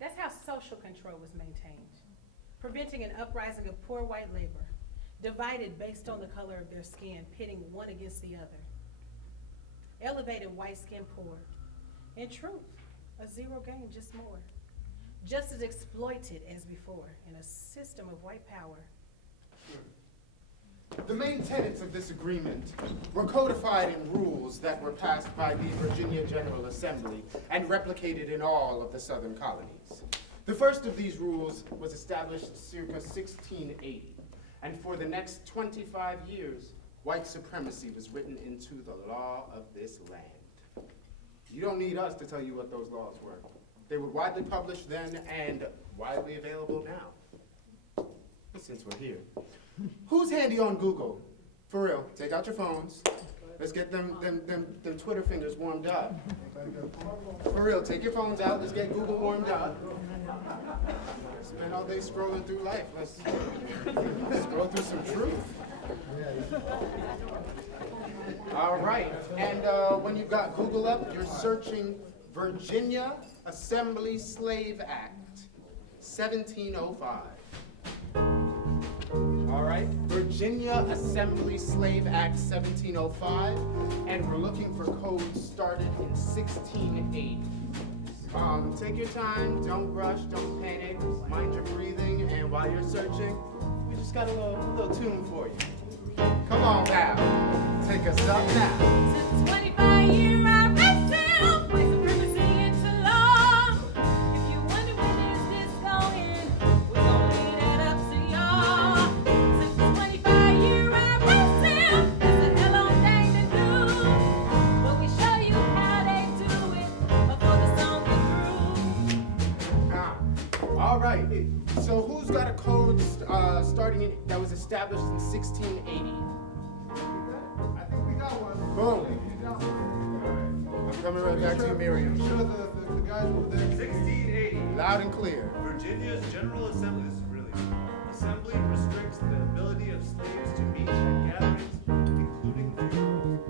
That's how social control was maintained, preventing an uprising of poor white labor, divided based on the color of their skin, pitting one against the other. Elevated white skin poor. In truth, a zero gain, just more. Just as exploited as before in a system of white power. The main tenets of this agreement were codified in rules that were passed by the Virginia General Assembly and replicated in all of the southern colonies. The first of these rules was established circa 1680, and for the next 25 years, white supremacy was written into the law of this land. You don't need us to tell you what those laws were. They were widely published then and widely available now. Since we're here, who's handy on Google? For real, take out your phones. Let's get them Twitter fingers warmed up. For real, take your phones out. Let's get Google warmed up. Spend all day scrolling through life. Let's scroll through some truth. All right, and when you've got Google up, you're searching Virginia Assembly Slave Act, 1705. All right, Virginia Assembly Slave Act 1705, and we're looking for codes started in 1680. Take your time, don't rush, don't panic, mind your breathing, and while you're searching, just got a little tune for you. Come on, Val. Take us up now. Since 25-year I wrestle my supremacy into law. If you wonder when is this going, we're gonna leave that up to y'all. Since 25-year I wrestle, it's a hell of a thing to do. But we show you how they do it before the song gets through. All right. So who's got a code starting in, that was established in 1680? I think we got one. Boom. We got one. I'm coming right back to you, Miriam. I'm sure the guys over there. 1680. Loud and clear. Virginia's General Assembly, this is really Assembly restricts the ability of slaves to meet at gatherings, including funerals.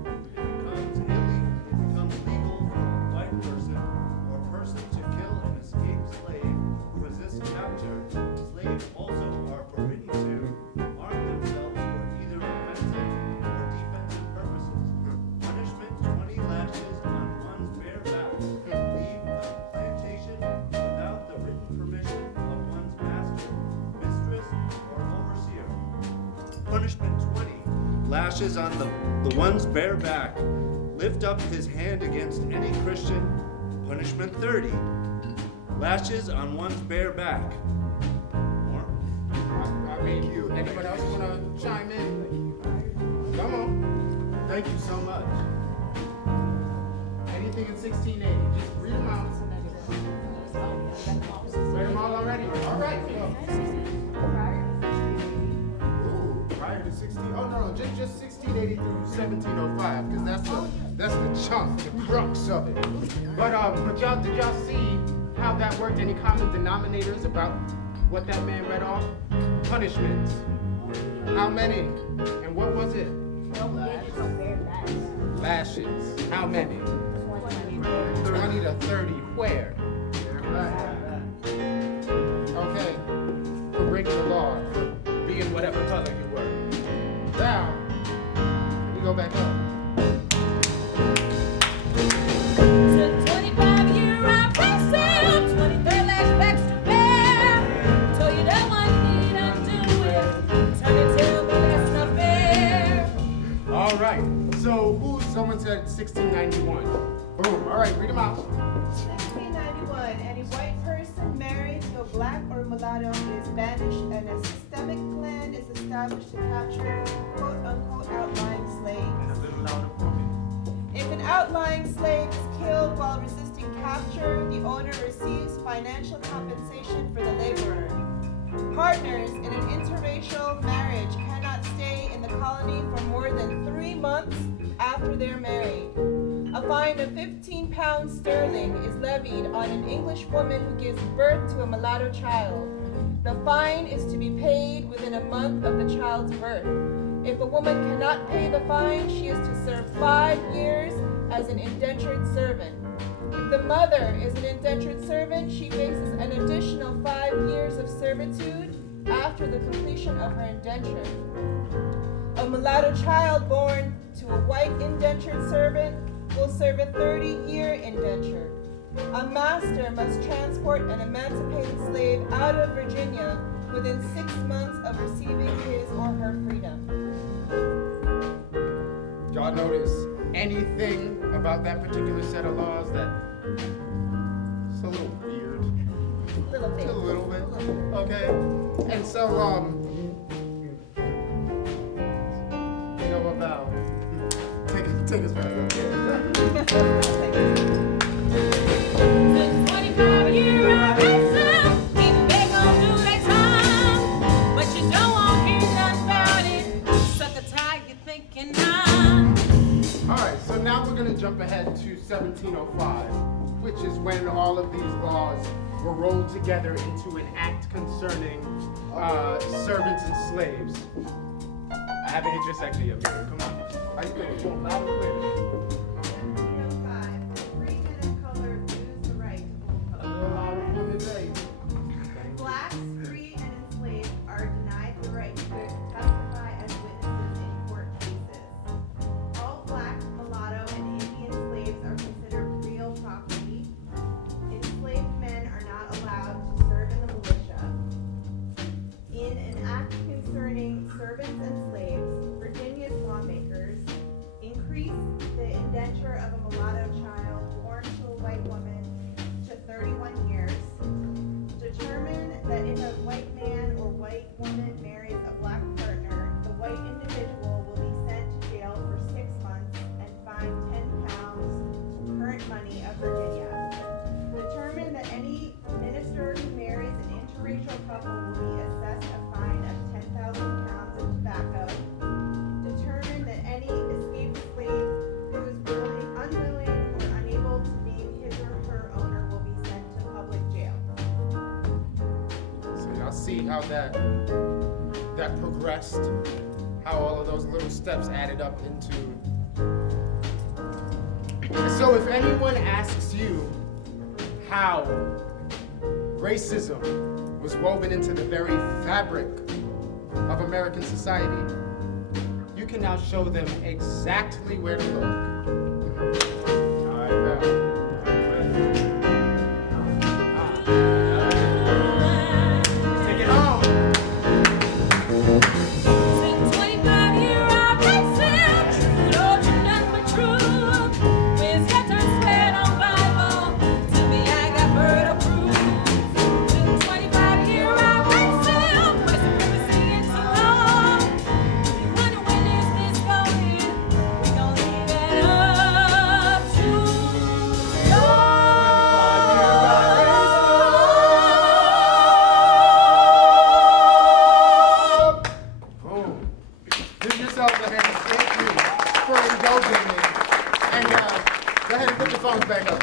It becomes legal for a white person or person to kill an escaped slave who resists capture. Slaves also are forbidden to arm themselves for either offensive or defensive purposes. Punishment: 20 lashes on one's bare back. Leave the plantation without the written permission of one's master, mistress, or overseer. Punishment: 20 lashes on the one's bare back. Lift up his hand against any Christian. Punishment: 30 lashes on one's bare back. More? I mean, anyone else want to chime in? Come on. Thank you so much. Anything in 1680? Just read them out. Read them all already? All right. Go. Ooh, prior to 16. Oh no, just 1680 through 1705, because that's the chunk, the crux of it. But y'all, did y'all see how that worked? Any common denominators about what that man read off? Punishments. How many? And what was it? Lashes. How many? 20 to 30. Where? Okay. For breaking the law, for being whatever color you were. Now, we go back up. To 25-year I wrestle, 23 lashbacks to bear. Told you that one need undo it. Turn it till, but that's not fair. All right. So someone said 1691. Boom. All right, read them out. 1691, any white person married to a black or mulatto is banished and a systemic plan is established to capture quote-unquote outlying slaves. And a little louder for me. If an outlying slave is killed while resisting capture, the owner receives financial compensation for the laborer. Partners in an interracial marriage cannot stay in the colony for more than 3 months after they're married. A fine of 15 pounds sterling is levied on an English woman who gives birth to a mulatto child. The fine is to be paid within a month of the child's birth. If a woman cannot pay the fine, she is to serve 5 years as an indentured servant. If the mother is an indentured servant, she faces an additional 5 years of servitude after the completion of her indenture. A mulatto child born to a white indentured servant will serve a 30-year indenture. A master must transport an emancipated slave out of Virginia within 6 months of receiving his or her freedom. Y'all notice anything about that particular set of laws that it's a little weird? A little bit. A little bit. Okay. And so, you know about take us back up. Since 25-year I wrestle, even they gon' do their time. But you don't want to hear nothing about it. Sucker tie, you're thinking I'm. All right, so now we're going to jump ahead to 1705, which is when all of these laws were rolled together into an act concerning servants and slaves. I haven't hit your section yet, baby. Come on. How you feeling? Come on, loud and clear. 305, free men of color lose the right to A hold public little louder office. for me, babe. Blacks, free and enslaved, are denied the right to testify as witnesses in court cases. All black, mulatto, and Indian slaves are considered real property. Enslaved men are not allowed to serve in the militia. In an act concerning see how that progressed, how all of those little steps added up into. So if anyone asks you how racism was woven into the very fabric of American society, you can now show them exactly where to look. All right, now. Take it home. Since 25 years I've been saying true, Lord, you're nothing but true. With your turn sweat on Bible, to me I got bird approved. Since 25 years I've been saying white supremacy is so long. You wonder when is this going? We gon' leave it up to Boom. Give yourself a hand. Thank you for indulging me. And go ahead and put the phones back up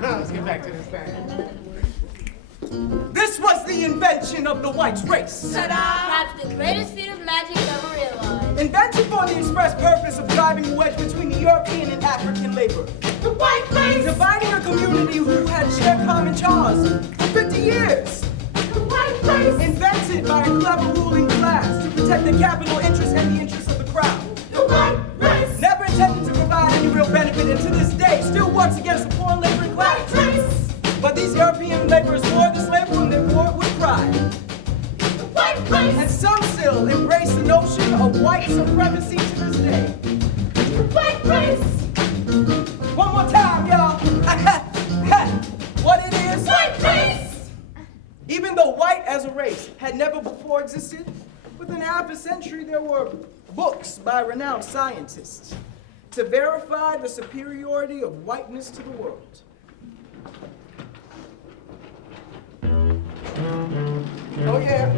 now. Let's get back to this thing. This was the invention of the white race. Perhaps the greatest feat of magic ever realized. Invented for the express purpose of driving a wedge between the European and African labor. The white race! Dividing a community who had shared common cause for 50 years. The white race! Invented by a clever ruling class to protect the capital interests and the interests of the crowd. The white race! Never intended to provide any real benefit, and to this day still works against the poor laboring class. White race! But these European laborers wore this label and they wore it with pride. The white race! And some still embrace the notion of white supremacy to this day. The white race! One more time, y'all. What it is? White race! Even though white as a race had never before existed, within half a century there were books by renowned scientists to verify the superiority of whiteness to the world. Oh yeah.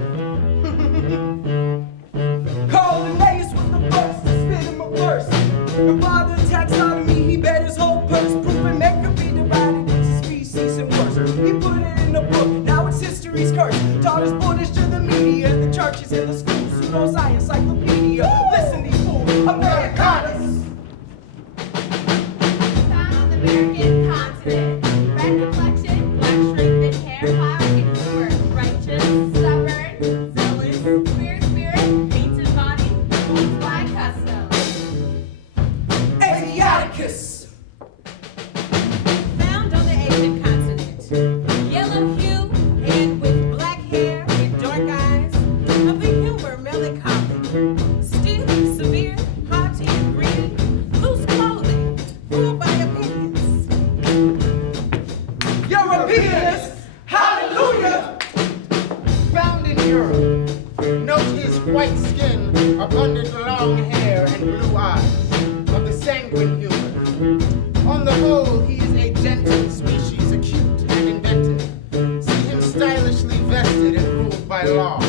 Carl Linnaeus was the first to spit him a verse. The father of taxonomy, he bet his whole purse, proving men could be divided into species and worse. He put it in a book, now it's history's curse. Taught us Buddhist to the media, the churches and the schools. Pseudoscience, encyclopedia. Listen, these fools, Americanas. Found on the American continent. Red complexion, black straight hair, high humor, righteous, stubborn, zealous, queer spirit, painted body, rules by custom. Asiaticus. Found on the Asian continent. Yellow hue and with black hair and dark eyes. Of the humor melancholic. Stiff, severe, haughty, and greedy. Loose clothing, ruled by opinions. Europeans, hallelujah! Found in Europe, note his white skin, abundant long hair, and blue eyes, of the sanguine humor. On the whole, he is a gentle species, acute and inventive. See him stylishly vested and ruled by law.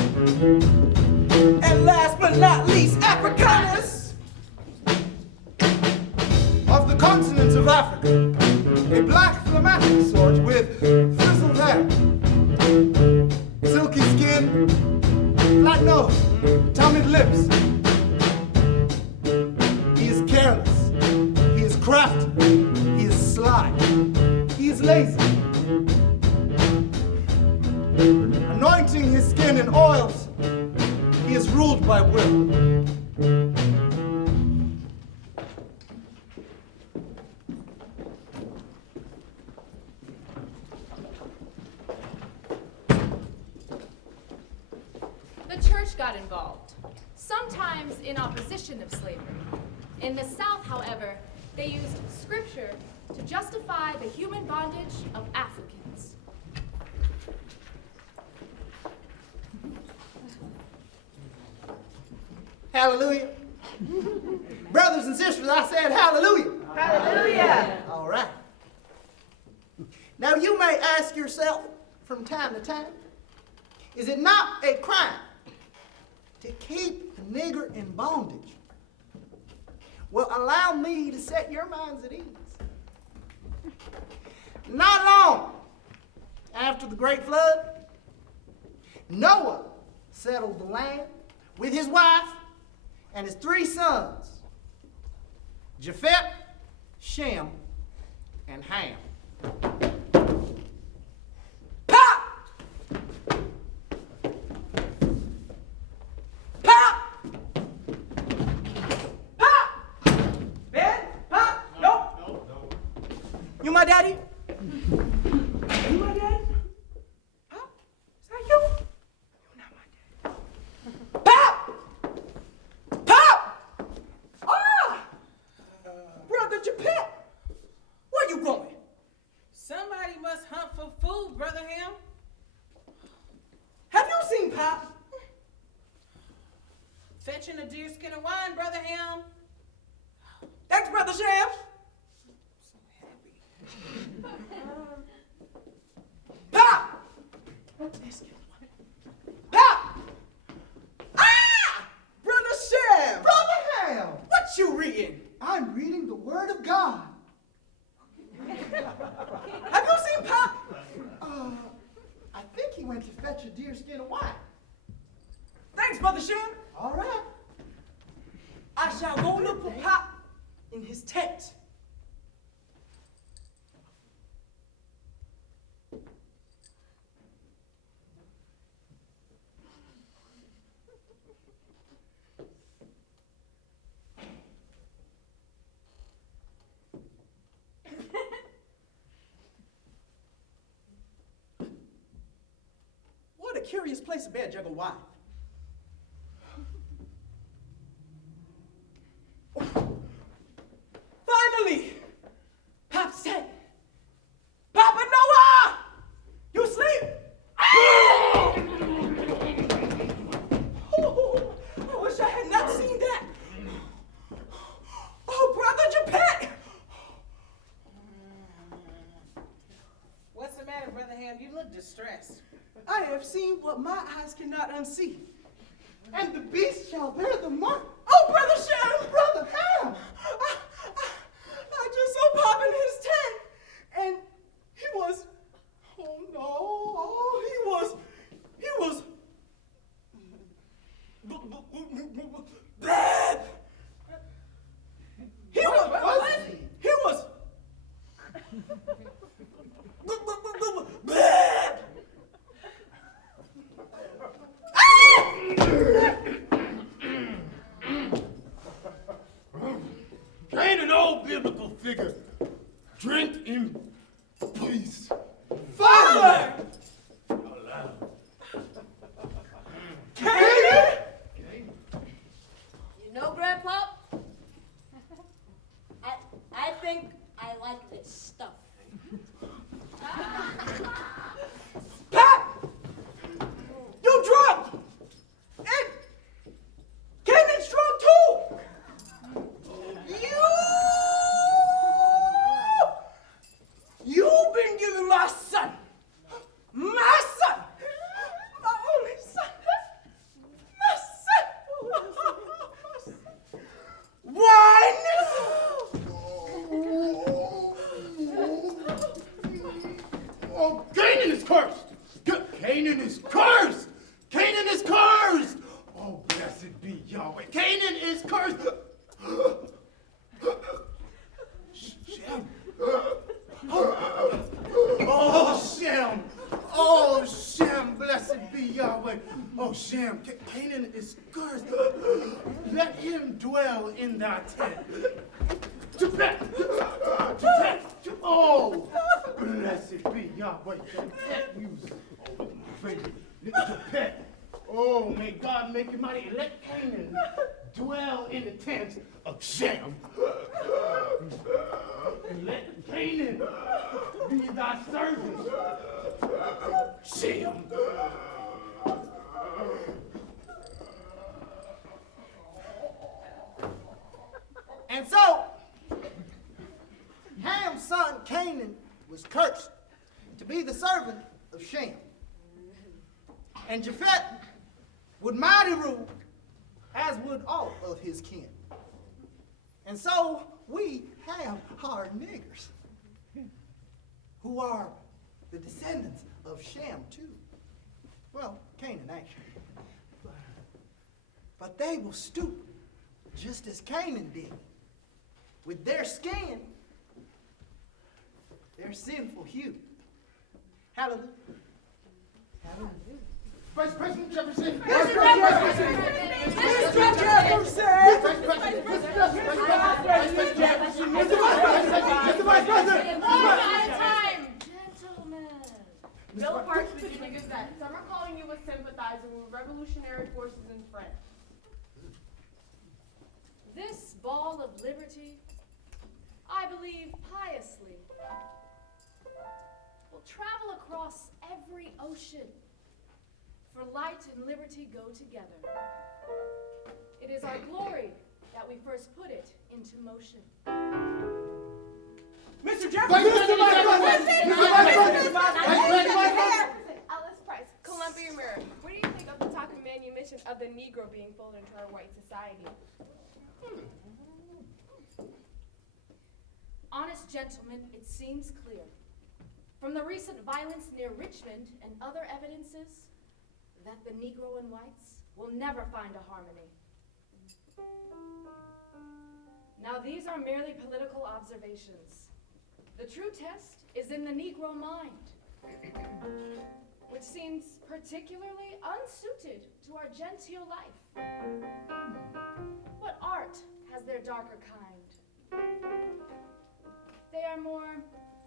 And last but not least, Africanus. Of the continent of Africa, a black phlegmatic sort with frizzled hair, silky skin, flat nose, tumid lips. He is careless, he is crafty, he is sly, he is lazy. Anointing his skin in oils, he is ruled by will. The church got involved, sometimes in opposition of slavery. In the South, however, they used scripture to justify the human bondage of Africans. Hallelujah. Brothers and sisters, I said hallelujah. Hallelujah. All right. Now you may ask yourself from time to time, is it not a crime to keep a nigger in bondage? Well, allow me to set your minds at ease. Not long after the Great Flood, Noah settled the land with his wife and his 3 sons, Japheth, Shem, and Ham. Pop! Pop! Pop! Ben? Pop? Nope. No. You my daddy? You my daddy? Pop? Is that you? You're not my daddy. Pop! Pop! Ah! Brother Japheth, where you going? Somebody must hunt for food, Brother Ham. Have you seen Pop? Fetching a deer skin of wine, Brother Ham. Thanks, Brother Sham. Pop! Pop! Ah! Brother Sham! Brother Ham! What you reading? I'm reading the Word of God. Have you seen Pop? I think he went to fetch a deer skin of wine. Thanks, Brother Sham. All right. I shall go look for Pop in his tent. What a curious place to bear juggle wine. Finally! Pop's dead. Papa Noah! You sleep? Oh, I wish I had not seen that. Oh, Brother Japheth! What's the matter, Brother Ham? You look distressed. I have seen what my eyes cannot unsee, and the beast shall bear the mark. Oh, Brother Sham! Brother Ham! I just saw Pop in his tent, and he was, oh no, he was, bad. He was bad. Ain't an old biblical figure. Drink in peace. Father! Canaan! You know, Grandpa? I think I like this stuff. Pat! You drunk! And Canaan's drunk too! You've been giving my son, my only son, wine! Oh, Canaan is cursed! Canaan is cursed! Canaan is cursed! Oh, blessed be Yahweh. Canaan is cursed! Shem. Oh, Shem. Oh, Shem, blessed be Yahweh. Oh, Shem, Canaan is cursed. Let him dwell in thy tent. Oh, blessed be Yahweh. Oh, my favorite. Oh, may God make you mighty. Let Canaan dwell in the tent of Shem. And let Canaan be thy servant. Shem. And so, Ham's son Canaan was cursed to be the servant of Shem. And Japheth would mighty rule, as would all of his kin. And so we have our niggers, who are the descendants of Shem too. Well, Canaan, actually. But they will stoop, just as Canaan did. With their skin, their sinful hue. Hallelujah. Hallelujah. Vice President Jefferson! Mr. Jefferson! Mr. Jefferson! Mr. Vice President! Time! Gentlemen. Bill Parks, Virginia Gazette. Some are calling you a sympathizer with revolutionary forces in France. This ball of liberty, I believe piously, will travel across every ocean, for light and liberty go together. It is our glory that we first put it into motion. Mr. Jefferson! Mr. Vice President! Alice Price, Columbia Mirror. What do you think of the talk of manumission of the Negro being folded into our white society? Honest gentlemen, it seems clear, from the recent violence near Richmond and other evidences, that the Negro and whites will never find a harmony. Now, these are merely political observations. The true test is in the Negro mind, which seems particularly unsuited to our genteel life. What art has their darker kind? They are more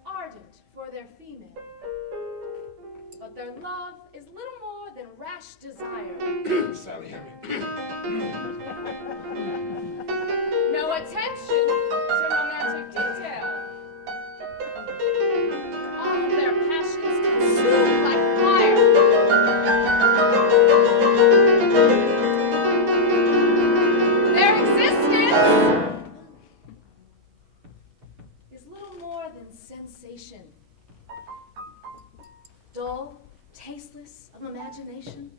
ardent for their female, but their love is little more than rash desire. Sally Henry. No attention to romantic detail. All of their passions consume like fire. Their existence Is little more than sensation. Dull, tasteless of imagination.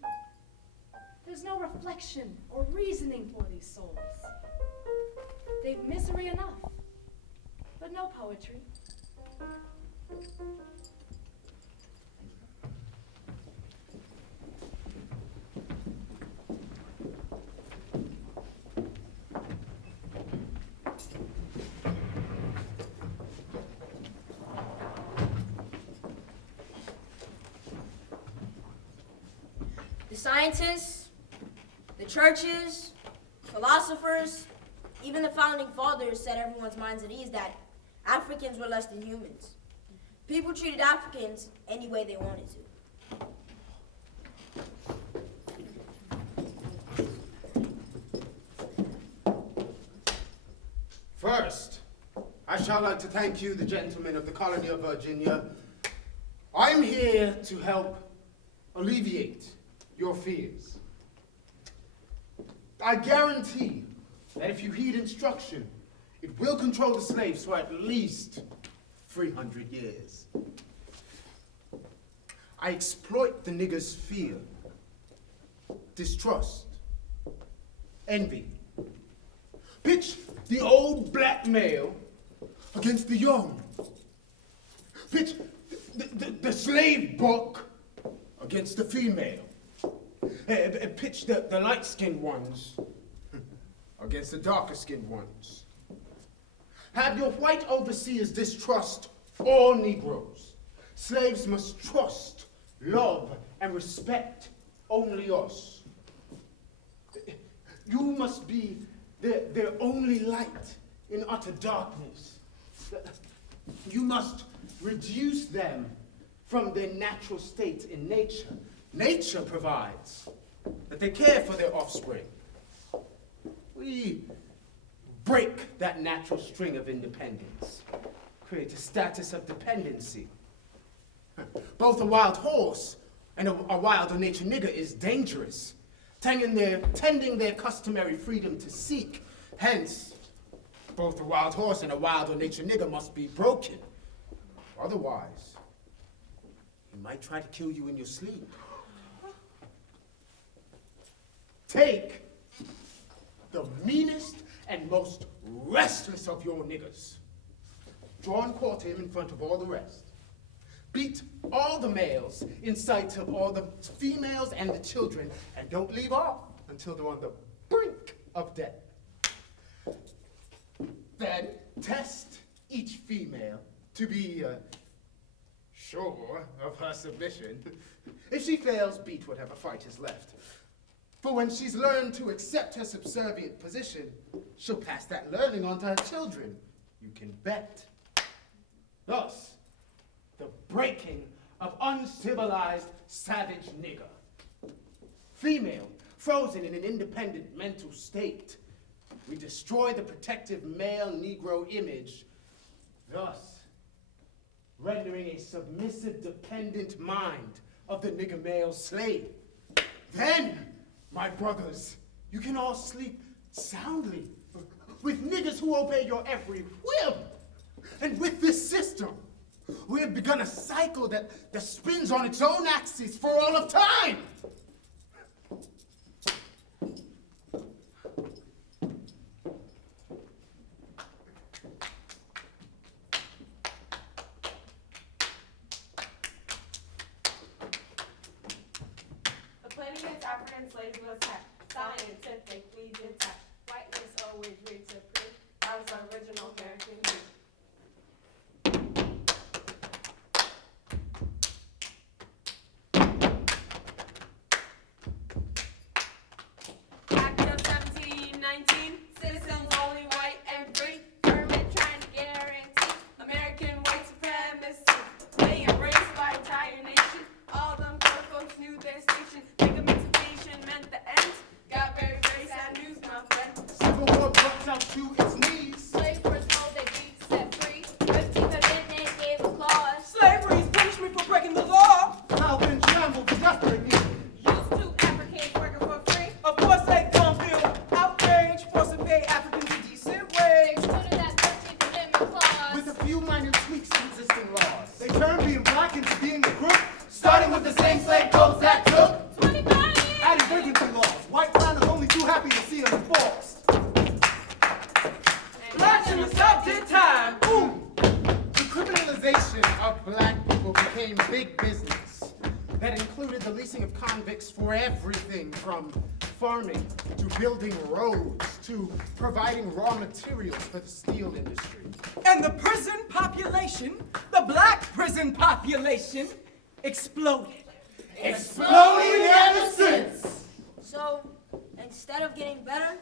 There's no reflection or reasoning for these souls. They've misery enough, but no poetry. The scientists, the churches, philosophers, even the founding fathers set everyone's minds at ease that Africans were less than humans. People treated Africans any way they wanted to. First, I shall like to thank you, the gentlemen of the colony of Virginia. I'm here to help alleviate your fears. I guarantee that if you heed instruction, it will control the slaves for at least 300 years. I exploit the niggers' fear, distrust, envy. Pitch the old black male against the young. Pitch the slave buck against the female. Pitch the light-skinned ones against the darker-skinned ones. Have your white overseers distrust all Negroes. Slaves must trust, love, and respect only us. You must be their only light in utter darkness. You must reduce them from their natural state in nature. Nature provides that they care for their offspring. We break that natural string of independence, create a status of dependency. Both a wild horse and a wild or nature nigger is dangerous, tending their customary freedom to seek. Hence, both a wild horse and a wild or nature nigger must be broken. Otherwise, he might try to kill you in your sleep. Take the meanest and most restless of your niggers. Draw and quarter him in front of all the rest. Beat all the males in sight of all the females and the children, and don't leave off until they're on the brink of death. Then test each female to be sure of her submission. If she fails, beat whatever fight is left. For when she's learned to accept her subservient position, she'll pass that learning on to her children. You can bet. Thus, the breaking of uncivilized savage nigger. Female, frozen in an independent mental state. We destroy the protective male Negro image, thus rendering a submissive, dependent mind of the nigger male slave. Then, my brothers, you can all sleep soundly with niggers who obey your every whim. And with this system, we have begun a cycle that spins on its own axis for all of time. The plan against African slaves was scientifically detached. Whiteness always read to prove that was the original American dream. Act of 1719, citizens only white and free. Government trying to guarantee American white supremacy. They embraced by entire nation. All them poor folks knew their station. Think emancipation meant the end. Got very, very sad news, my friend. Civil War brought out to its knees. Slaves were told they'd be set free. 15th Amendment gave a clause. Slavery is punishment for breaking the law. Calvin trampled to death for me. Used to Africans working for free. Of course they don't feel outrage, forced to pay Africans a decent wage. Included that 13th Amendment clause. With a few minor tweaks to existing laws. They turned being black into being the group, Starting with the same slave codes that took 25 years. adding vagrancy laws. White planters only too happy to see them enforced. Blacks in the South did time. Boom. The criminalization of black people became big business. That included the leasing of convicts for everything from farming to building roads to providing raw materials for the steel industry. And the prison population, the black prison population, exploded. exploding ever since. So, instead of getting better,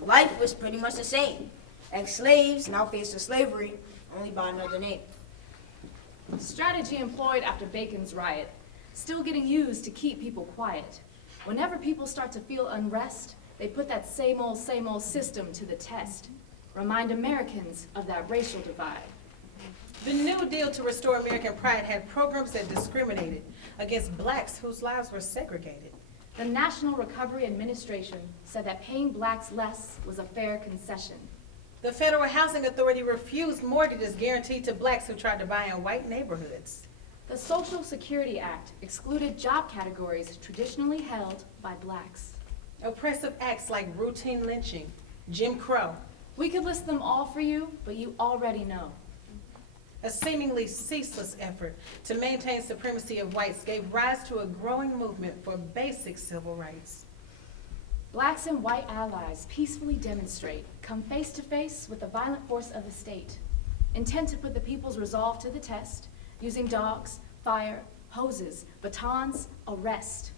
life was pretty much the same. Ex-slaves now face slavery, only by another name. Strategy employed after Bacon's riot, still getting used to keep people quiet. Whenever people start to feel unrest, they put that same old system to the test. Remind Americans of that racial divide. The New Deal to restore American pride had programs that discriminated against blacks whose lives were segregated. The National Recovery Administration said that paying blacks less was a fair concession. The Federal Housing Authority refused mortgages guaranteed to blacks who tried to buy in white neighborhoods. The Social Security Act excluded job categories traditionally held by blacks. Oppressive acts like routine lynching, Jim Crow, We could list them all for you, but you already know. a seemingly ceaseless effort to maintain supremacy of whites gave rise to a growing movement for basic civil rights. Blacks and white allies peacefully demonstrate, come face to face with the violent force of the state, intent to put the people's resolve to the test, using dogs, fire, hoses, batons, arrest.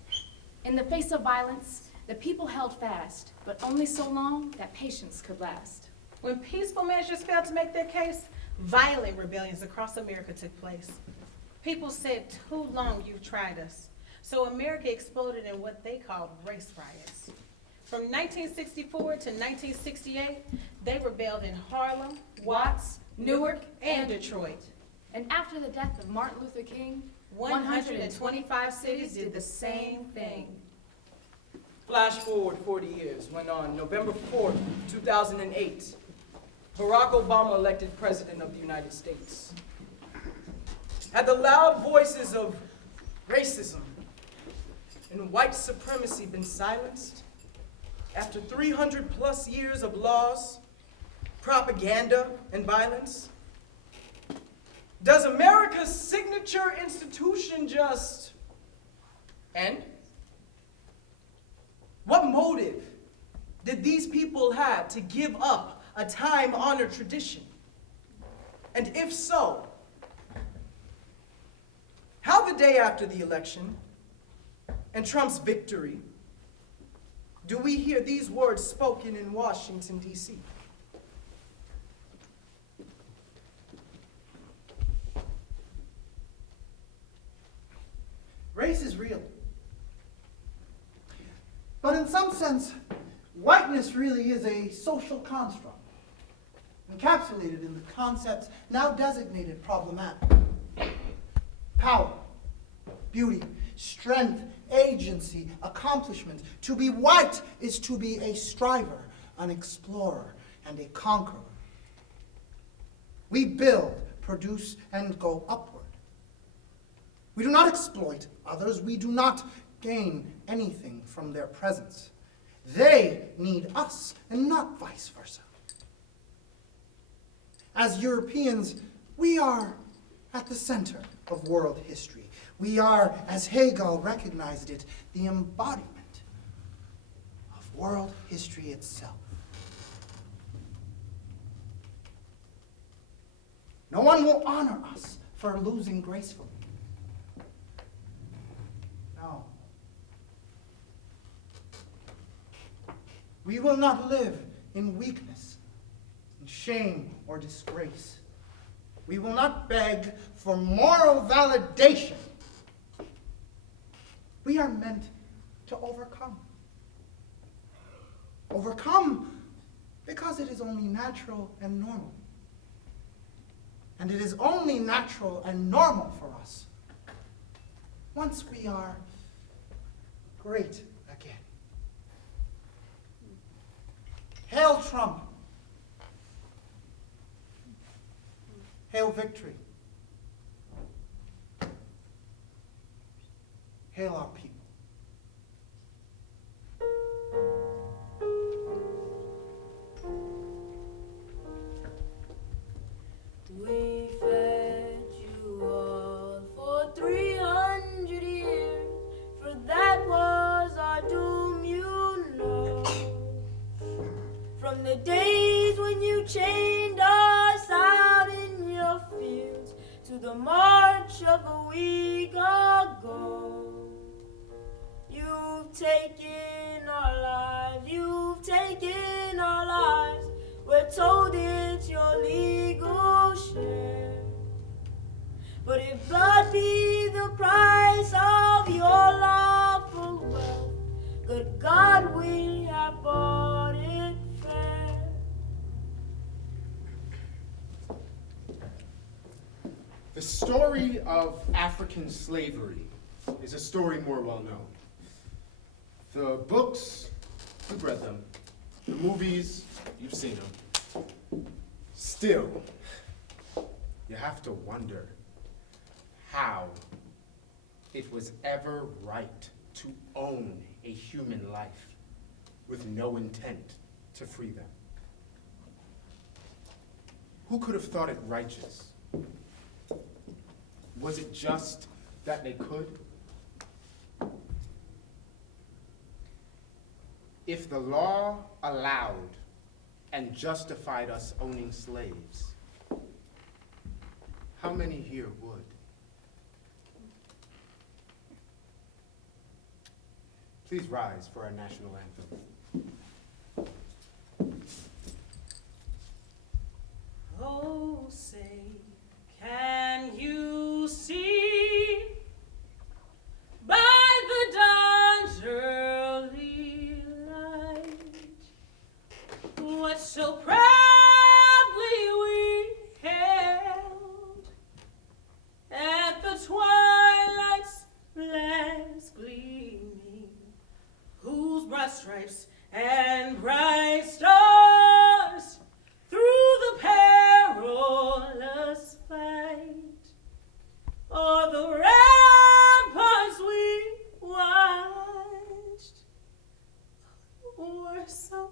In the face of violence, the people held fast, but only so long that patience could last. When peaceful measures failed to make their case, violent rebellions across America took place. People said, "Too long you've tried us." So America exploded in what they called race riots. From 1964 to 1968, they rebelled in Harlem, Watts, Newark, and Detroit. And after the death of Martin Luther King, 125 cities did the same thing. Flash forward 40 years, when on November 4th, 2008, Barack Obama elected President of the United States. Had the loud voices of racism and white supremacy been silenced? After 300 plus years of laws, propaganda, and violence? Does America's signature institution just end? What motive did these people have to give up a time-honored tradition? And if so, how the day after the election and Trump's victory do we hear these words spoken in Washington, D.C.? Race is real. But in some sense, whiteness really is a social construct, encapsulated in the concepts now designated problematic. Power, beauty, strength, agency, accomplishment. To be white is to be a striver, an explorer, and a conqueror. We build, produce, and go upward. We do not exploit others. We do not gain anything from their presence. They need us, and not vice versa. As Europeans, we are at the center of world history. We are, as Hegel recognized it, the embodiment of world history itself. No one will honor us for losing gracefully. No. We will not live in weakness, in shame, or disgrace. We will not beg for moral validation. We are meant to overcome. Overcome because it is only natural and normal. And it is only natural and normal for us once we are great again. Hail Trump. Hail victory. Hail our people. We fed you all for 300 years, for that was our doom, you know. From the days when you chained us out in your fields to the march of a week ago. You've taken our lives, you've taken our lives. We're told it's your legal share. But if blood be the price of your lawful wealth, good God, we have bought it fair. The story of African slavery is a story more well known. The books, you've read them. The movies, you've seen them. Still, you have to wonder how it was ever right to own a human life with no intent to free them. Who could have thought it righteous? Was it just that they could? If the law allowed and justified us owning slaves, how many here would? Please rise for our national anthem. Oh, say, can you see by the dawn's early light what so proudly we hailed at the twilight's last gleaming, whose broad stripes and bright stars through the perilous fight o'er the ramparts we watched were so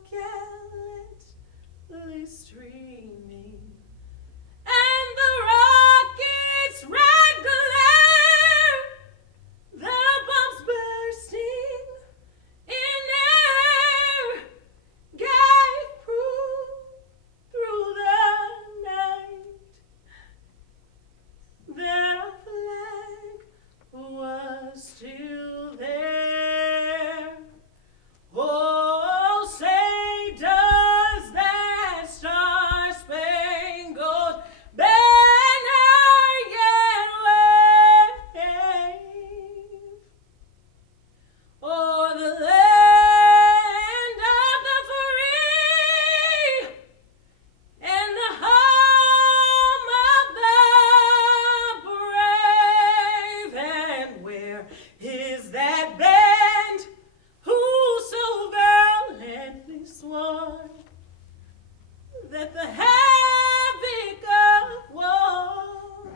that the havoc of war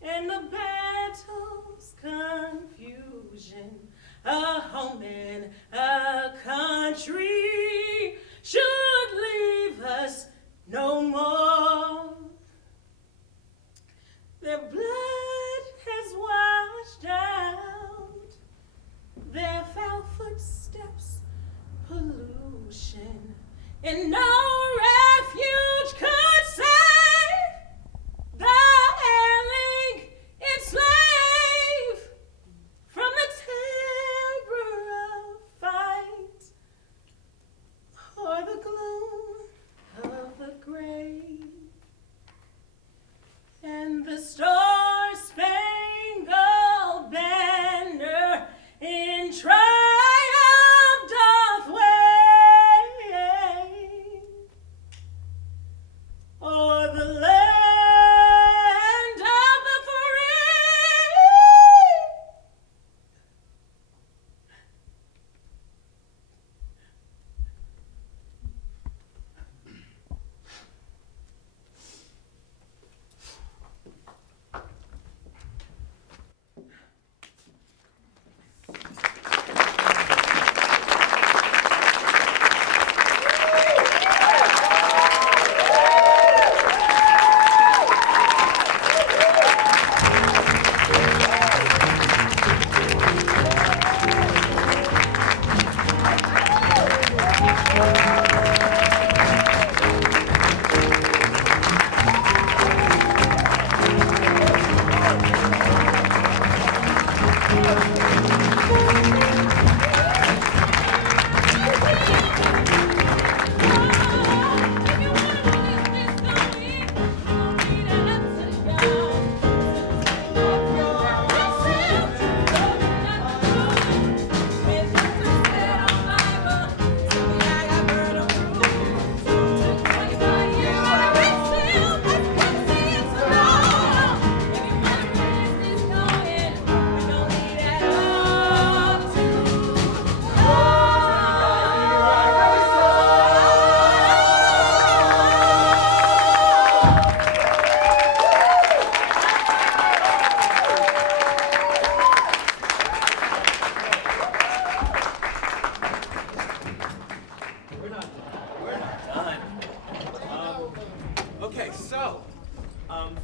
and the battle's confusion, a home and a country should leave us no more. Their blood has washed out their foul footsteps, pollution, and no refuge could save the erring enslaved from the terror of fight or the gloom of the grave. And the star-spangled banner in triumph doth wave o'er the land of the free.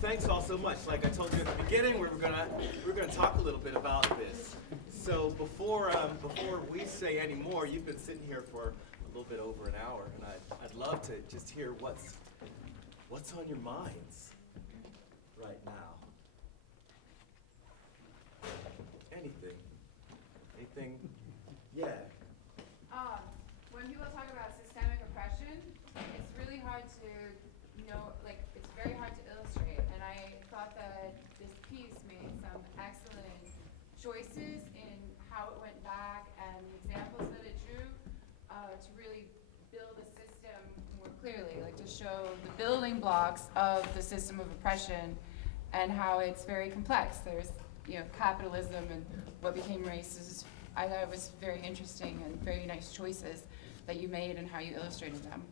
Thanks all so much. Like I told you at the beginning, we're gonna talk a little bit about this. So before we say any more, you've been sitting here for a little bit over an hour, and I'd love to just hear what's on your minds right now. Anything? Yeah. When people talk about systemic oppression, it's really hard to it's very hard to illustrate. And I thought that this piece made some excellent choices in how it went back and the examples that it drew to really build a system more clearly, like to show the building blocks of the system of oppression and how it's very complex. There's, capitalism and what became race. I thought it was very interesting and very nice choices that you made and how you illustrated them.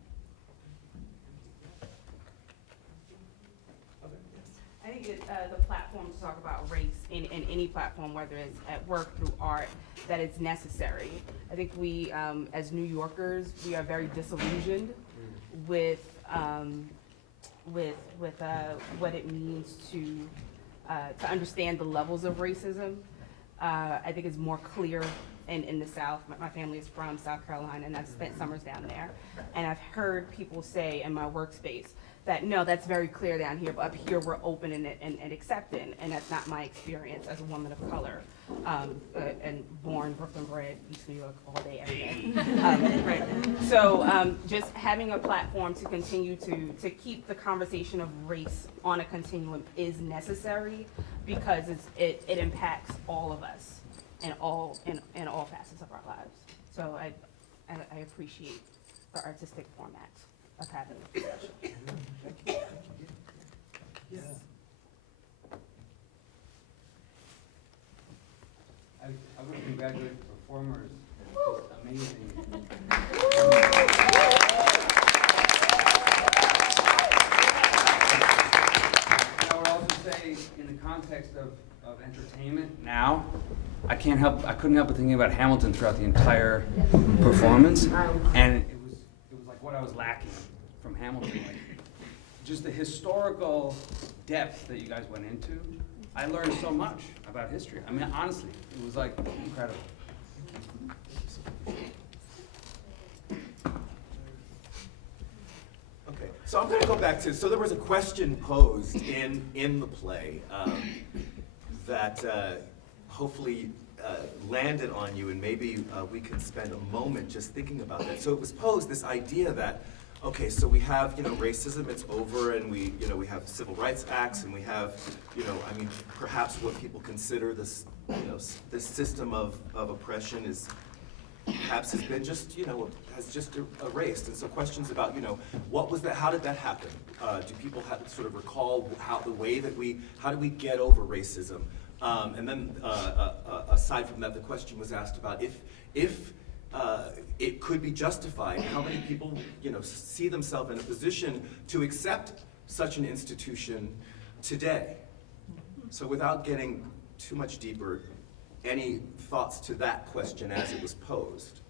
I think the platform to talk about race in any platform, whether it's at work, through art, that it's necessary. I think we, as New Yorkers, we are very disillusioned with what it means to understand the levels of racism. I think it's more clear in the South. My family is from South Carolina, and I've spent summers down there. And I've heard people say in my workspace that, no, that's very clear down here, but up here we're open and accepting. And that's not my experience as a woman of color, and born, Brooklyn bred, East New York, all day, every day. So just having a platform to continue to keep the conversation of race on a continuum is necessary, because it impacts all of us in all facets of our lives. So I appreciate the artistic format of having this discussion. Yes. I want to congratulate the performers. It's amazing. context of entertainment now, I couldn't help but thinking about Hamilton throughout the entire performance, and it was like what I was lacking from Hamilton, like just the historical depth that you guys went into. I learned so much about history. I mean, honestly, it was like incredible. Okay, so I'm going to go back to, so there was a question posed in the play that hopefully landed on you, and maybe we can spend a moment just thinking about that. So it was posed, this idea that, okay, so we have, racism, it's over, and we have civil rights acts, and we have, I mean, perhaps what people consider this, this system of oppression is, perhaps has been just, has just erased. And so questions about, what was that, how did that happen? Do people have sort of recall how did we get over racism? And then aside from that, the question was asked about if it could be justified, how many people, see themselves in a position to accept such an institution today? So without getting too much deeper, any thoughts to that question as it was posed?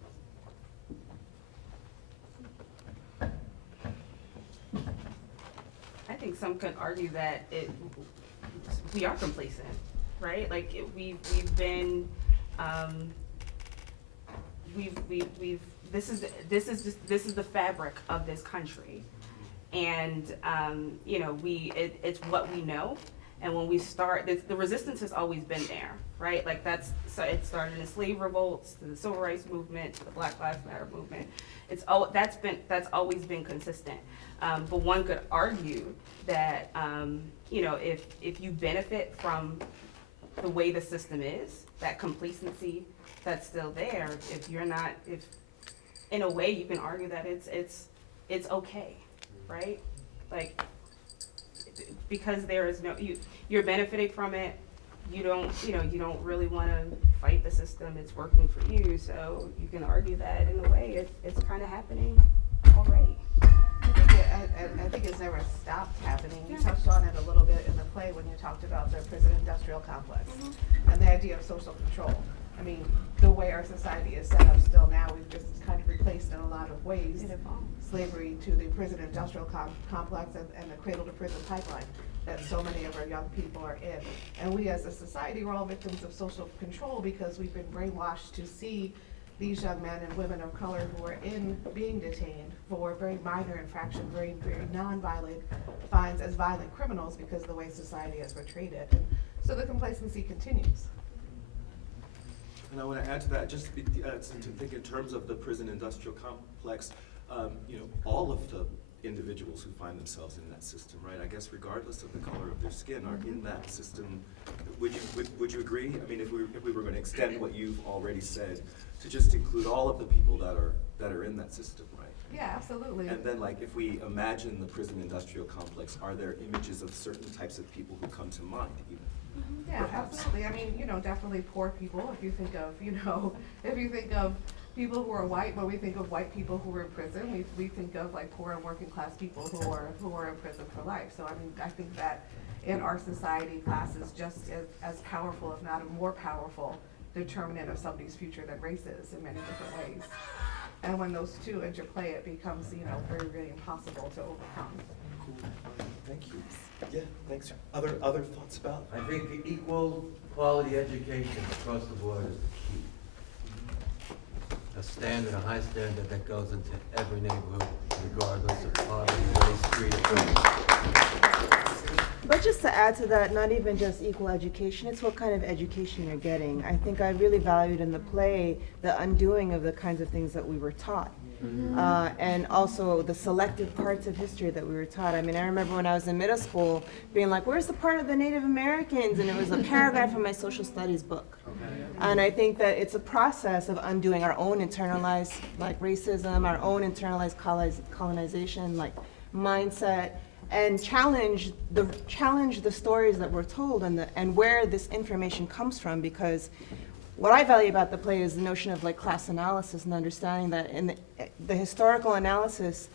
I think some could argue that we are complacent, right? Like we've been, this is the fabric of this country, and it's what we know. And when we start, the resistance has always been there, right? Like so it started in the slave revolts, to the civil rights movement, to the Black Lives Matter movement. That's always been consistent. But one could argue that if you benefit from the way the system is, that complacency that's still there, if in a way you can argue that it's okay, right? Like, because there is you're benefiting from it, you don't really want to fight the system, it's working for you, so you can argue that in a way it's kind of happening already. I think it's never stopped happening. You touched on it a little bit in the play when you talked about the prison industrial complex and the idea of social control. I mean, the way our society is set up still now, we've just kind of replaced in a lot of ways slavery to the prison industrial complex and the cradle to prison pipeline that so many of our young people are in. And we as a society, we're all victims of social control because we've been brainwashed to see these young men and women of color who are being detained for very minor infraction, very, very non-violent fines as violent criminals because of the way society has portrayed it. And so the complacency continues. And I want to add to that, just to think in terms of the prison industrial complex, all of the individuals who find themselves in that system, right? I guess regardless of the color of their skin, are in that system. Would you agree? I mean, if we were going to extend what you've already said to just include all of the people that are in that system, right? Yeah, absolutely. And then, like, if we imagine the prison industrial complex, are there images of certain types of people who come to mind, even? Yeah, Perhaps. absolutely. I mean, definitely poor people. If you think of, people who are white, when we think of white people who are in prison, we think of like poor and working class people who are in prison for life. So I mean, I think that in our society, class is just as powerful, if not a more powerful determinant of somebody's future than race is in many different ways. And when those two interplay, it becomes, very, really impossible to overcome. Cool. Thank you. Yeah, thanks. Other thoughts about? I think equal quality education across the board is the key. A standard, a high standard that goes into every neighborhood, regardless of poverty, race, creed, But just to add to that, not even just equal education, it's what kind of education you're getting. I think I really valued in the play the undoing of the kinds of things that we were taught. And also the selective parts of history that we were taught. I mean, I remember when I was in middle school being like, where's the part of the Native Americans? And it was a paragraph from my social studies book. And I think that it's a process of undoing our own internalized racism, our own internalized colonization mindset, and challenge the stories that we're told and where this information comes from, because what I value about the play is the notion of class analysis and understanding that in the historical analysis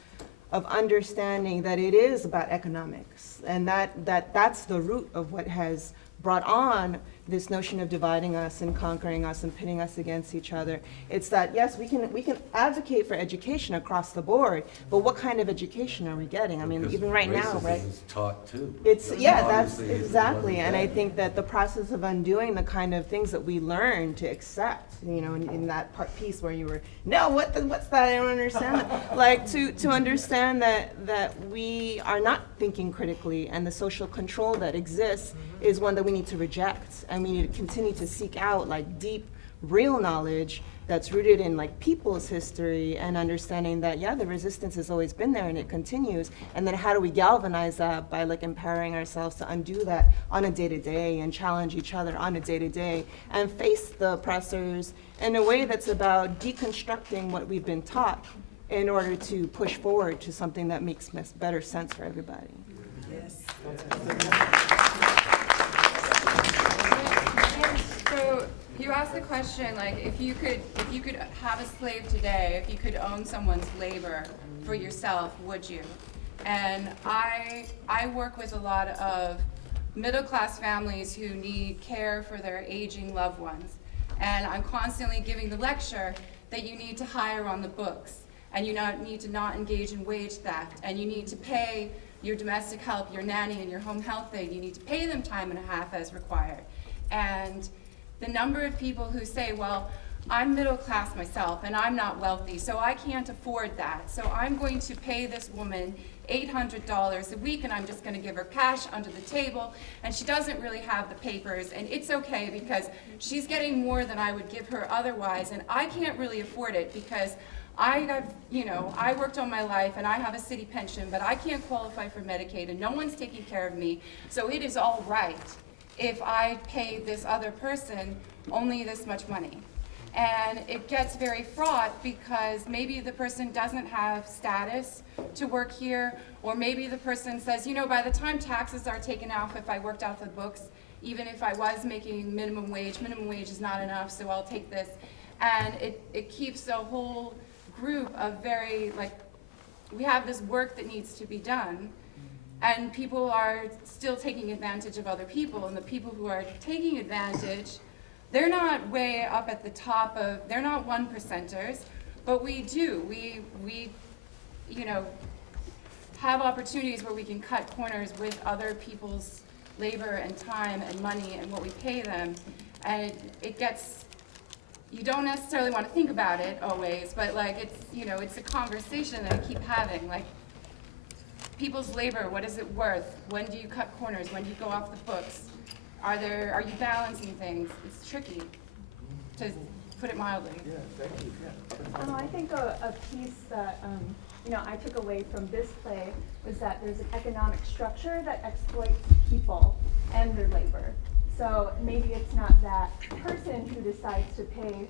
of understanding that it is about economics, and that's the root of what has brought on this notion of dividing us and conquering us and pitting us against each other. It's that, yes, we can advocate for education across the board, but what kind of education are we getting? I mean, Because even right now, racism right? is taught too. It's, yeah, that's Obviously, it's exactly, one and I thing. think that the process of undoing the kind of things that we learn to accept, you know, in that piece where you were, no, what's that, I don't understand that. Like, to understand that we are not thinking critically, and the social control that exists is one that we need to reject, and we need to continue to seek out, like, deep, real knowledge that's rooted in, like, people's history and understanding that, yeah, the resistance has always been there and it continues. And then how do we galvanize that by, like, empowering ourselves to undo that on a day-to-day and challenge each other on a day-to-day and face the oppressors in a way that's about deconstructing what we've been taught in order to push forward to something that makes better sense for everybody. Yes. So you asked the question, like, if you could have a slave today, if you could own someone's labor for yourself, would you? And I work with a lot of middle-class families who need care for their aging loved ones. And I'm constantly giving the lecture that you need to hire on the books, and you need to not engage in wage theft, and you need to pay your domestic help, your nanny, and your home health aide. You need to pay them time and a half as required. And the number of people who say, well, I'm middle class myself and I'm not wealthy, so I can't afford that. So I'm going to pay this woman $800 a week and I'm just going to give her cash under the table, and she doesn't really have the papers, and it's okay because she's getting more than I would give her otherwise, and I can't really afford it because I worked all my life and I have a city pension, but I can't qualify for Medicaid and no one's taking care of me, so it is all right if I pay this other person only this much money. And it gets very fraught because maybe the person doesn't have status to work here, or maybe the person says, you know, by the time taxes are taken off, if I worked out the books, even if I was making minimum wage is not enough, so I'll take this. And it keeps a whole group of very, like, we have this work that needs to be done, and people are still taking advantage of other people, and the people who are taking advantage, they're not way up at the top of, they're not 1%ers, but we do. We have opportunities where we can cut corners with other people's labor and time and money and what we pay them. And it gets, you don't necessarily want to think about it always, but like it's a conversation that I keep having. Like, people's labor, what is it worth? When do you cut corners? When do you go off the books? Are you balancing things? It's tricky, to put it mildly. Yeah, thank you. Yeah. I think a piece that I took away from this play was that there's an economic structure that exploits people and their labor. So maybe it's not that person who decides to pay,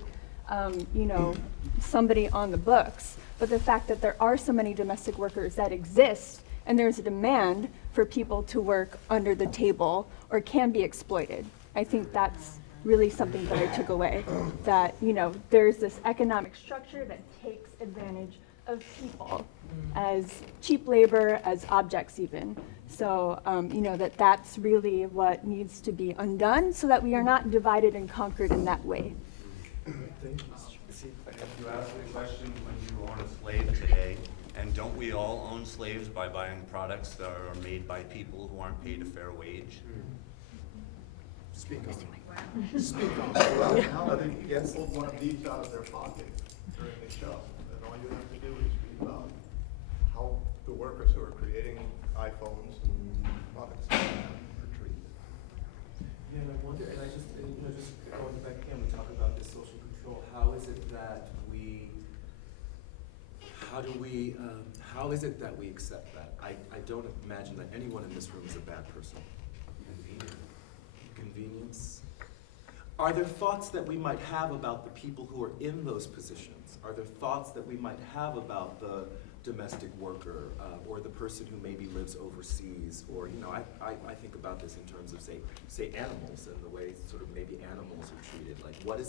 somebody on the books, but the fact that there are so many domestic workers that exist, and there's a demand for people to work under the table or can be exploited. I think that's really something that I took away, that, there's this economic structure that takes advantage of people as cheap labor, as objects even. So, that's really what needs to be undone so that we are not divided and conquered in that way. Thank you. You asked the question, when you own a slave today, and don't we all own slaves by buying products that are made by people who aren't paid a fair wage? Speak on it. Speak on it. Well, I think you pulled one of these out of their pocket during the show, and all you have to do is read about how the workers who are creating iPhones and products are treated. Yeah, and I wonder, and I just going back again, we talk about this social control. How is it that how is it that we accept that? I don't imagine that anyone in this room is a bad person. Convenience. Are there thoughts that we might have about the people who are in those positions? Are there thoughts that we might have about the domestic worker or the person who maybe lives overseas? Or, I think about this in terms of, say animals and the way sort of maybe animals are treated. Like, what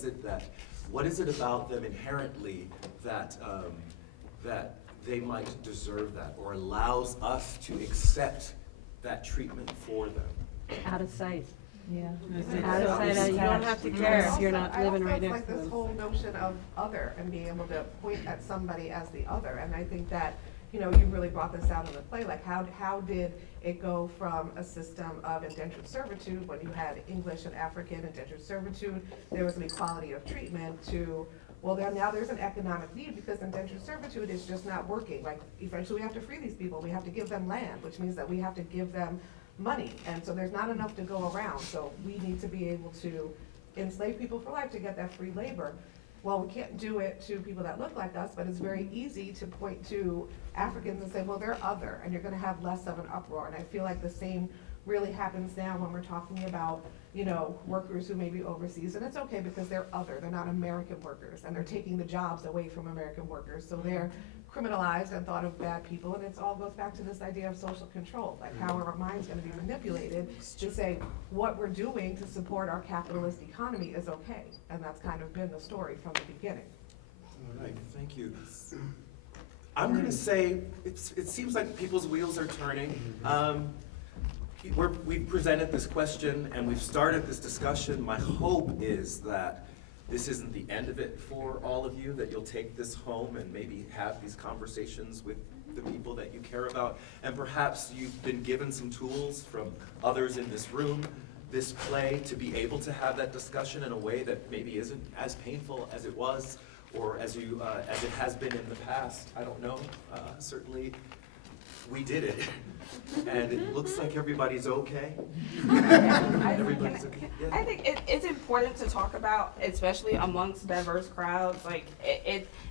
is it about them inherently that they might deserve that, or allows us to accept that treatment for them? Out of sight. Yeah. You don't have to care if you're not I living also right it's next to like this them. whole notion of other and being able to point at somebody as the other. And I think that, you know, you really brought this out in the play. Like, how did it go from a system of indentured servitude, when you had English and African indentured servitude, there was an equality of treatment, to, well, now there's an economic need because indentured servitude is just not working. Like, eventually we have to free these people. We have to give them land, which means that we have to give them money. And so there's not enough to go around. So we need to be able to enslave people for life to get that free labor. Well, we can't do it to people that look like us, but it's very easy to point to Africans and say, well, they're other, and you're gonna have less of an uproar. And I feel like the same really happens now when we're talking about, you know, workers who may be overseas, and it's okay because they're other, they're not American workers, and they're taking the jobs away from American workers, so they're criminalized and thought of bad people, and it all goes back to this idea of social control, like how are our minds gonna be manipulated to say what we're doing to support our capitalist economy is okay, and that's kind of been the story from the beginning. All right, thank you. I'm gonna say, it seems like people's wheels are turning. We've presented this question and we've started this discussion. My hope is that this isn't the end of it for all of you, that you'll take this home and maybe have these conversations with the people that you care about. And perhaps you've been given some tools from others in this room, this play, to be able to have that discussion in a way that maybe isn't as painful as it was, or as it has been in the past. I don't know. Certainly, we did it, and it looks like everybody's okay. Everybody's okay. Yeah. I think it's important to talk about, especially amongst diverse crowds. Like,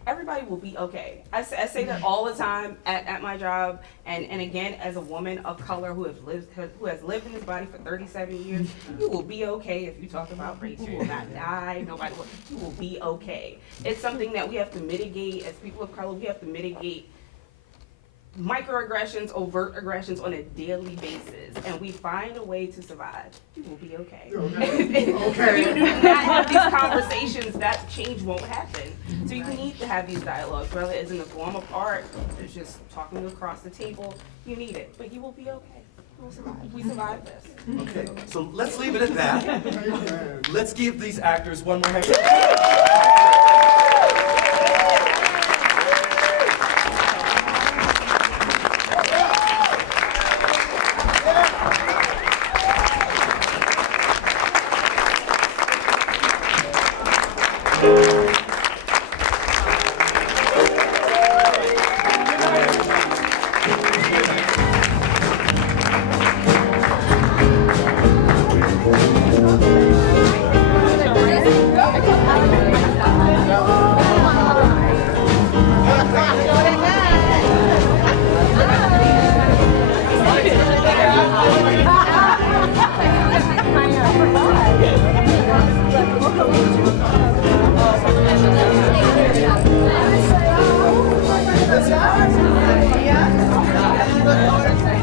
everybody will be okay. I say that all the time at my job, and again, as a woman of color who has lived in this body for 37 years, you will be okay if you talk about race. You will not die. You will be okay. It's something that we have to mitigate as people of color. We have to mitigate microaggressions, overt aggressions on a daily basis, and we find a way to survive. You will be okay. If you do not have these conversations, that change won't happen. So you need to have these dialogues, whether it's in the form of art, it's just talking across the table. You need it, but you will be okay. We'll survive. We survived this. Okay, so let's leave it at that. Let's give these actors one more hand.